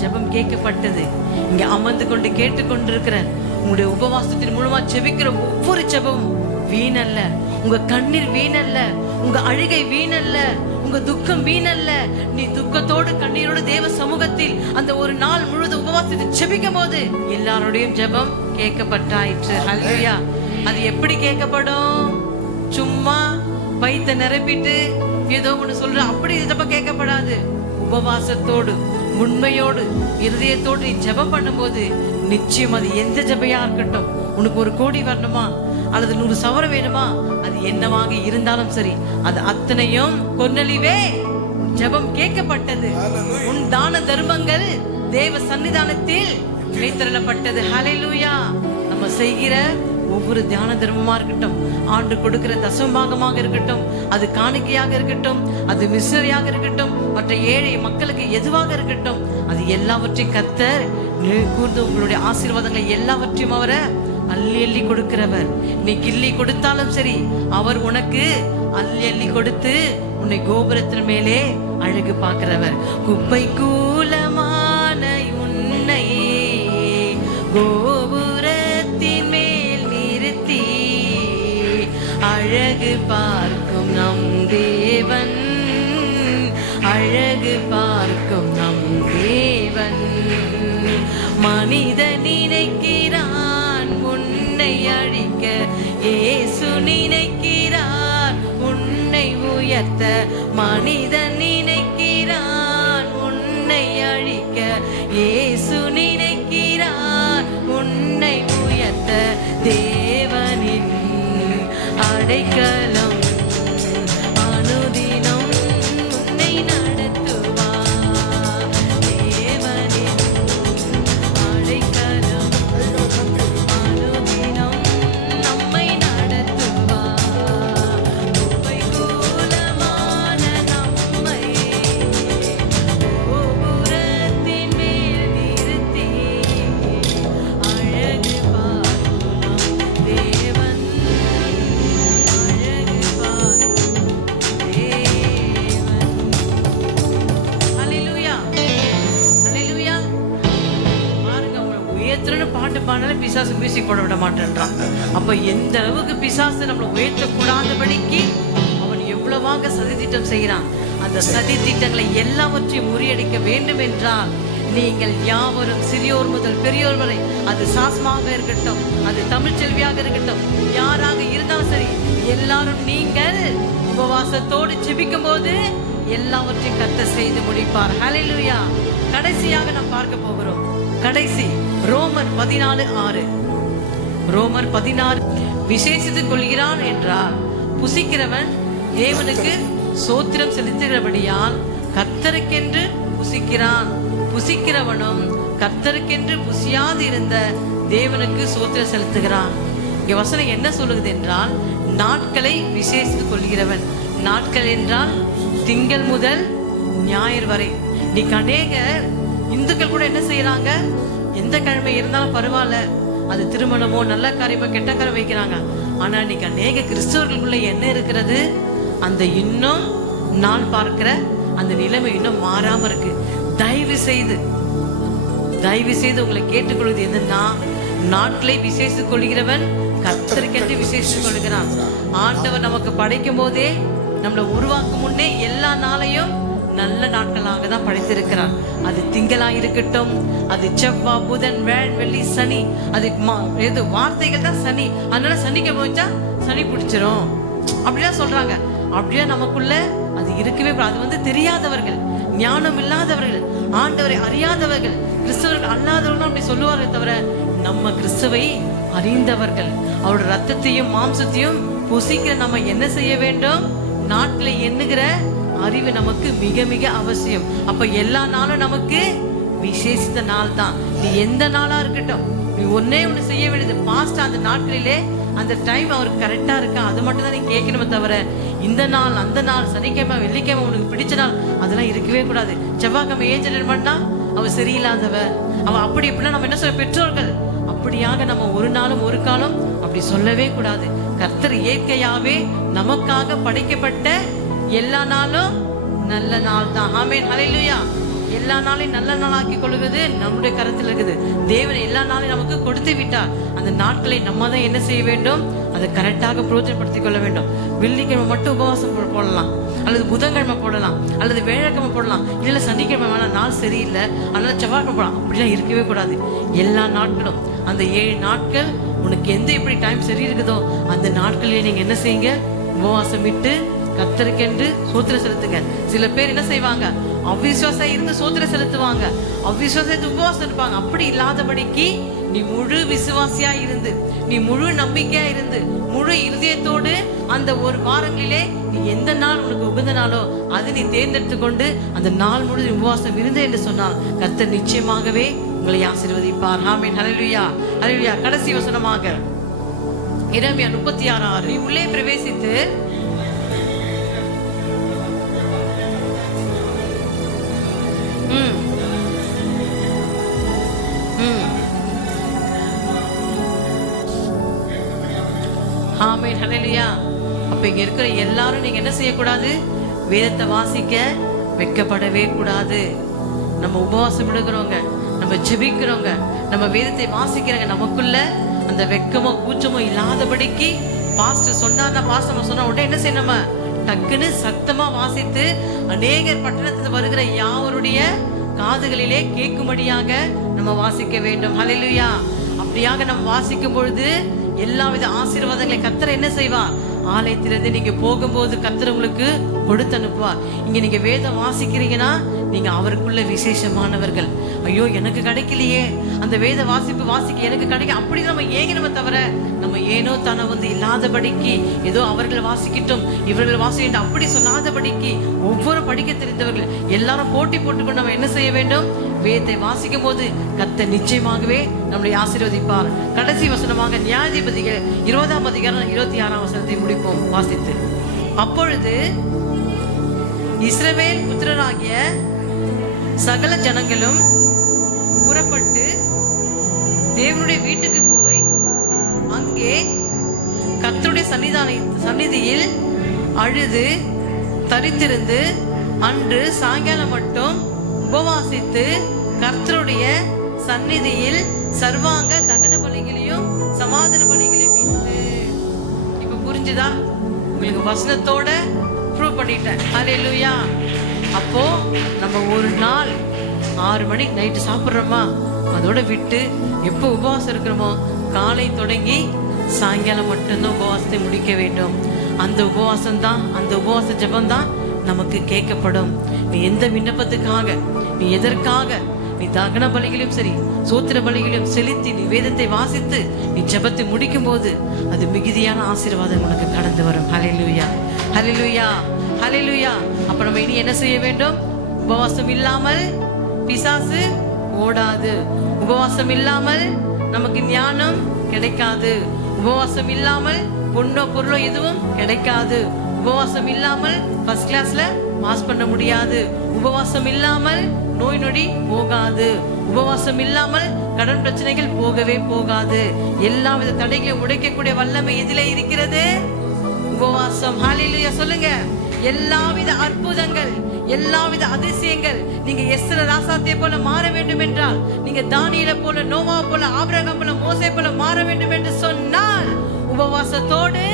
ஜெபம் கேட்கப்பட்டது. இங்க அமர்ந்து கொண்டு கேட்டுக்கொண்டிருக்கிற உங்களுடைய உபவாசத்தின் மூலமா ஜெபிக்கிற ஒவ்வொரு ஜெபமும் வீணல்ல. உங்க கண்ணீர் வீணல்ல, உங்க அழுகை வீணல்ல, உங்க துக்கம் வீணல்ல. நீ துக்கத்தோடு கண்ணீரோடு தேவ சமூகத்தில் அந்த ஒரு நாள் முழுவதும் உபவாசத்தை ஜெபிக்கும் போது எல்லாரோடையும் ஜெபம் கேட்கப்பட்டாயிற்று. ஹல்லேலூயா. அது எப்படி கேட்கப்படும்? சும்மா வயித்தை நிரப்பிட்டு ஏதோ ஒண்ணு சொல்ற அப்படி ஜெபம் கேட்கப்படாது. உபவாசத்தோடு, உண்மையோடு, இருதயத்தோடு நீ ஜெபம் பண்ணும்போது நிச்சயம் அது எந்த ஜெபையா இருக்கட்டும், உனக்கு 1 கோடி வரணுமா அல்லது 100 சவரம் வேணுமா, அது என்னவாக இருந்தாலும் சரி, அது அத்தனையும் கொன்னழிவே ஜெபம் கேட்கப்பட்டது. உன் தான தர்மங்கள் தேவ சன்னிதானத்தில் வைத்தரப்பட்டது. ஹல்லேலூயா. நம்ம செய்கிற ஒவ்வொரு தியான தர்மமா இருக்கட்டும், ஆண்டு கொடுக்கிற தசமபாகமாக இருக்கட்டும், அது காணிக்கையாக இருக்கட்டும், அது மிஷனரியாக இருக்கட்டும், மற்ற ஏழை மக்களுக்கு எதுவாக இருக்கட்டும், அது எல்லாவற்றையும் கர்த்தர் கூர்ந்து உங்களுடைய ஆசீர்வாதங்களை எல்லாவற்றையும் அவரை அள்ளி அள்ளி கொடுக்கிறவர். நீ கிள்ளி கொடுத்தாலும் சரி, அவர் உனக்கு அள்ளி அள்ளி கொடுத்து உன்னை கோபுரத்தின் மேலே அழகு பார்க்கிறவர். குப்பை கூலமான உன்னை கோபுரத்தின் மேல் நிறுத்தி அழகு பார்க்கும் நம் தேவன், அழகு பார்க்கும் நம் தேவன். மனித நினைக்கிறான் உன்னை அழிக்க, இயேசு நினைக்கிறார் உன்னை உயர்த்த. மனிதன் நினைக்கிறான் உன்னை அழிக்க, இயேசு நினைக்கிறார் உன்னை உயர்த்த. தேவனின் அடைக்கலம் அனுதினம் உன்னை நடத்துவார். தேவனின் அடைக்கலம் அனுதினம் நம்மை நடத்துவார். உம்மை கூலமான நம்மை கோபுரத்தின் மேல் நிறுத்தி அழகு பார்க்கும் தேவன், அழகு பார்க்கும் தேவன். ஹல்லேலூயா, ஹல்லேலூயா. பாருங்க, உங்களை உயர்த்துறன்னு பாட்டு பாடினாலே பிசாசு மியூசிக் போட விட மாட்டேன்றான். அப்ப எந்த அளவுக்கு பிசாசு நம்மளை உயர்த்தக்கூடாதபடிக்கு அவன் எவ்வளவாக சதி திட்டம் செய்கிறான். அந்த சதி திட்டங்களை எல்லாவற்றையும் முறியடிக்க வேண்டும் என்றால் நீங்கள் யாவரும் சிறியோர் முதல் பெரியோர் வரை, அது சாஸ்மாக இருக்கட்டும், அது தமிழ் செல்வியாக இருக்கட்டும், யாராக இருந்தாலும் சரி, எல்லாரும் நீங்கள் உபவாசத்தோடு ஜெபிக்கும் போது எல்லாவற்றையும் கர்த்தர் செய்து முடிப்பார். ஹல்லேலூயா. கடைசியாக நாம் பார்க்க போகிறோம். கடைசி ரோமர் 14:6. ரோமர் 16 விசேஷித்துக் கொள்கிறான் என்றால் புசிக்கிறவன் தேவனுக்கு சோத்திரம் செலுத்துகிறபடியால் கர்த்தருக்கென்று புசிக்கிறான். புசிக்கிறவனும் கர்த்தருக்கென்று புசியாது இருந்த தேவனுக்கு சோத்திரம் செலுத்துகிறான். இங்க வசனம் என்ன சொல்லுகிறது என்றால், நாட்களை விசேஷித்துக் கொள்கிறவன். நாட்கள் என்றால் திங்கள் முதல் ஞாயிறு வரை. இன்னைக்கு அநேகர் இந்துக்கள் கூட என்ன செய்யறாங்க, எந்த கிழமை இருந்தாலும் பரவாயில்ல, அது திருமணமோ நல்ல காரியமோ கெட்ட காரியம் வைக்கிறாங்க. ஆனா இன்னைக்கு அநேக கிறிஸ்தவர்களுக்குள்ள என்ன இருக்கிறது, அந்த இன்னும் நாள் பார்க்கிற அந்த நிலைமை இன்னும் மாறாம இருக்கு. தயவு செய்து உங்களை கேட்டுக்கொள்வது என்னன்னா, நாட்களை விசேஷித்துக் கொள்கிறவன் கர்த்தருக்கென்று விசேஷித்துக் கொள்கிறான். ஆண்டவர் நமக்கு படைக்கும் போதே, நம்மளை உருவாக்கும் முன்னே எல்லா நாளையும் நல்ல நாட்களாக தான் படைத்திருக்கிறார். அது திங்களா இருக்கட்டும், அது செவ்வாய், புதன், வியாழன், வெள்ளி, சனி, அது வார்த்தைகள் தான் சனி. அதனால சனிக்கு போச்சா சனி பிடிச்சிரும் அப்படிதான் சொல்றாங்க. அப்படியே நமக்குள்ள அது இருக்கவே கூடாது. அது தெரியாதவர்கள், ஞானம் இல்லாதவர்கள், ஆண்டவரை அறியாதவர்கள், கிறிஸ்தவர்கள் அல்லாதவர்கள் அப்படி சொல்லுவார்கள் தவிர, நம்ம கிறிஸ்துவை அறிந்தவர்கள், அவருடைய ரத்தத்தையும் மாம்சத்தையும் புசிக்கிற நம்ம என்ன செய்ய வேண்டும்? நாட்களை எண்ணுகிற அறிவு நமக்கு மிக மிக அவசியம். அப்ப எல்லா நாளும் நமக்கு விசேஷித்த நாள் தான். நீ எந்த நாளா இருக்கட்டும், நீ ஒன்னே ஒண்ணு செய்ய வேண்டியது, பாஸ்ட் அந்த நாட்களிலே அந்த டைம் அவருக்கு கரெக்டா இருக்கா அது மட்டும் தான் நீ கேட்கணுமே தவிர, இந்த நாள் அந்த நாள் சனிக்கிழமை வெள்ளிக்கிழமை உனக்கு பிடிச்ச நாள் அதெல்லாம் இருக்கவே கூடாது. செவ்வாய்க்கிழமை ஏஜென்ட் பண்ணா அவ சரியில்லாதவ, அவ அப்படி எப்படின்னா நம்ம என்ன சொல்ல, பெற்றோர்கள் அப்படியாக நம்ம ஒரு நாளும் ஒரு காலம் அப்படி சொல்லவே கூடாது. கர்த்தர் இயற்கையாவே நமக்காக படைக்கப்பட்ட எல்லா நாளும் நல்ல நாள் தான். ஆமென், ஹல்லேலூயா. எல்லா நாளையும் நல்ல நாளாக்கி கொள்கிறது நம்முடைய கருத்தில் இருக்குது. தேவன் எல்லா நாளையும் நமக்கு கொடுத்து விட்டார். அந்த நாட்களை நம்ம தான் என்ன செய்ய வேண்டும்? அதை கரெக்டாக பிரயோஜனப்படுத்திக் கொள்ள வேண்டும். வெள்ளிக்கிழமை மட்டும் உபவாசம் போடலாம், அல்லது புதன்கிழமை போடலாம், அல்லது வேலைக்கிழமை போடலாம், இல்லை சனிக்கிழமை வேணாம் நாள் சரியில்லை அதனால செவ்வாய்க்கிழமை போடலாம், அப்படிலாம் இருக்கவே கூடாது. எல்லா நாட்களும் அந்த 7 நாட்கள் உனக்கு எந்த எப்படி டைம் சரி இருக்குதோ அந்த நாட்களிலே நீங்க என்ன செய்யுங்க? உபவாசம் விட்டு கர்த்தருக்கென்று சோத்திரம் செலுத்துங்க. சில பேர் என்ன செய்வாங்க? அவிசுவாசம் இருந்து சோத்திரம் செலுத்துவாங்க, அவிசுவாசத்தை உபவாசம் இருப்பாங்க. அப்படி இல்லாதபடிக்கு நீ முழு விசுவாசியா இருந்து, நீ முழு நம்பிக்கையா இருந்து, முழு இருதயத்தோடு அந்த ஒரு வாரங்களிலே நீ எந்த நாள் உனக்கு உகந்த நாளோ அது நீ தேர்ந்தெடுத்து கொண்டு அந்த நாள் முழு உபவாசம் இருந்து என்று சொன்னால் கர்த்தர் நிச்சயமாகவே உங்களை ஆசீர்வதிப்பார். ஆமென், ஹல்லேலூயா, ஹல்லேலூயா. கடைசி வசனமாக எரேமியா 36:6, நீ உள்ளே பிரவேசித்து ஆமென், ஹல்லேலூயா. அப்ப இங்க இருக்கிற எல்லாரும் நீங்க என்ன செய்யக்கூடாது? வேதத்தை வாசிக்க வெட்கப்படவே கூடாது. நம்ம உபவாசம் விடுகிறவங்க, நம்ம ஜெபிக்கிறவங்க, நம்ம வேதத்தை வாசிக்கிறவங்க, நமக்குள்ள அந்த வெட்கமோ கூச்சமோ இல்லாதபடிக்கு பாஸ்டர் சொன்னார்னா, பாஸ்டர் சொன்னா உடனே என்ன செய்யணும்? நம்ம டக்குன்னு சத்தமா வாசித்து அநேகர் பட்டணத்துல வருகிற யாவருடைய காதுகளிலே கேட்கும்படியாக நம்ம வாசிக்க வேண்டும். ஹல்லேலூயா. அப்படியாக நம்ம வாசிக்கும் பொழுது எல்லா வித ஆசீர்வாதங்களை கர்த்தர் என்ன செய்வார்? ஆலயத்திலிருந்து நீங்க போகும்போது கர்த்தர் உங்களுக்கு கொடுத்து அனுப்புவார். இங்க நீங்க வேதம் வாசிக்கிறீங்கன்னா நீங்க அவருக்குள்ள விசேஷமானவர்கள். ஐயோ எனக்கு கிடைக்கலையே, அந்த வேத வாசிக்க எனக்கு கிடைக்க, அப்படி நம்ம ஏங்கணுமே தவிர நம்ம ஏனோ தானே இல்லாதபடிக்கு ஏதோ அவர்கள் வாசிக்கட்டும் இவர்கள் வாசிக்கட்டும் அப்படி சொல்லாதபடிக்கு ஒவ்வொரு படிக்க தெரிந்தவர்கள் எல்லாரும் போட்டி போட்டுக்கொண்டு நம்ம என்ன செய்ய வேண்டும்? வேதத்தை வாசிக்கும் போது கர்த்தர் நிச்சயமாகவே நம்மளை ஆசீர்வதிப்பார். கடைசி வசனமாக நியாயாதிபதிகள் 20ஆம் அதிகாரம் 26ஆம் வசனத்தை முடிப்போம் வாசித்து. அப்பொழுது இஸ்ரவேல் புத்திரராகிய சகல ஜனங்களும் புறப்பட்டு தேவனுடைய வீட்டுக்கு போய் அங்கே கர்த்தருடைய சந்நிதியில் அழுது தரித்திருந்து அன்று சாயங்காலம் மட்டும் உபவாசித்து கர்த்தருடைய சந்நிதியில் சர்வாங்க தகன பலிகளையும் சமாதான பலிகளையும் இட்டு. இப்ப புரிஞ்சுதா? உங்களுக்கு வசனத்தோட ப்ரூவ் பண்ணிட்டேன். ஹல்லேலூயா. அப்போ நம்ம ஒரு நாள் 6 மணிக்கு நைட்டு சாப்பிட்றோமா, அதோட விட்டு எப்போ உபவாசம் இருக்கிறோமோ காலை தொடங்கி சாயங்காலம் மட்டும்தான் உபவாசத்தை முடிக்க வேண்டும். அந்த உபவாசம் தான், அந்த உபவாச ஜெபம் தான் நமக்கு கேட்கப்படும். நீ எந்த விண்ணப்பத்துக்காக, நீ எதற்காக, நீ தகன பலிகளையும் சரி சோத்திர பலிகளையும் செலுத்தி நீ வேதத்தை வாசித்து நீ ஜெபத்தை முடிக்கும் போது அது மிகுதியான ஆசீர்வாதம் உனக்கு கடந்து வரும். ஹல்லேலூயா, ஹல்லேலூயா, ஹல்லேலூயா. அப்ப நம்ம இனி என்ன செய்ய வேண்டும்? உபவாசம் இல்லாமல் பிசாசு ஓடாது, உபவாசம் இல்லாமல் நமக்கு ஞானம் கிடைக்காது, உபவாசம் இல்லாமல் பொண்ணோ பொருளோ எதுவும் கிடைக்காது, உபவாசம் இல்லாமல் ஃபர்ஸ்ட் கிளாஸ்ல பாஸ் பண்ண முடியாது, உபவாசம் இல்லாமல் நோய் நொடி போகாது, உபவாசம் இல்லாமல் கடன் பிரச்சனைகள் போகவே போகாது. எல்லா வித தடைகளையும் உடைக்கக்கூடிய வல்லமை எதிலே இருக்கிறது? உபவாசம். ஹல்லேலூயா சொல்லுங்க. எல்லாவித அற்புதங்கள், எல்லாவித அதிசயங்கள், நீங்க எஸ்தர் ராசாத்தியை போல மாற வேண்டும் என்றால், நீங்க தானியேலை போல, நோவா போல, ஆபிரகாம் போல, மோசே போல மாற வேண்டும் என்று சொன்னால், உபவாசத்தோடு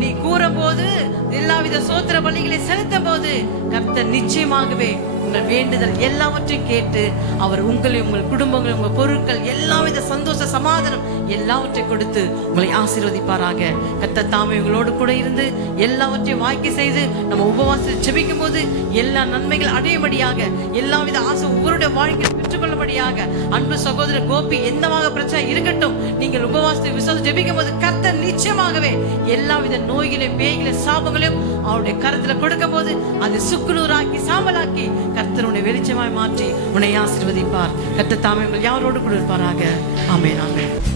நீ கூறும்போது, எல்லாவித சோத்திர பலிகளை செலுத்தும் போது, கர்த்தர் நிச்சயமாகவே உங்கள் வேண்டுதல் எல்லாவற்றையும் கேட்டு அவர் உங்களை, உங்கள் குடும்பங்கள், உங்கள் பொருட்கள், எல்லாவித சந்தோஷ சமாதானம் எல்லாவற்றையும் கொடுத்து உங்களை ஆசீர்வதிப்பாராக. கர்த்தர் தாமே உங்களோடு கூட இருந்து எல்லாவற்றையும் வாய்க்க செய்து நம்ம உபவாசத்தில் ஜெபிக்கும் போது எல்லா நன்மைகள் அடையும்படியாக, எல்லாவித ஆசை ஒவ்வொருடைய வாழ்க்கையில் பெற்றுக்கொள்ளும்படியாக. அன்பு சகோதரர் கோபி, எந்தமாக பிரச்சனை இருக்கட்டும், நீங்கள் உபவாசத்தை விசுவாசம் ஜெபிக்கும் போது கர்த்தர் நிச்சயமாகவே எல்லாவித நோய்களையும், பேய்களையும், சாபங்களையும் அவருடைய கருத்துல கொடுக்கும் போது அது சுக்குநூறாக்கி, சாம்பலாக்கி கர்த்தர் உன்னை வெளிச்சமாய் மாற்றி உன்னை ஆசீர்வதிப்பார். கர்த்தர் தாமே உங்கள் யாரோடு கூட இருப்பாராக. ஆமென், ஆமென்.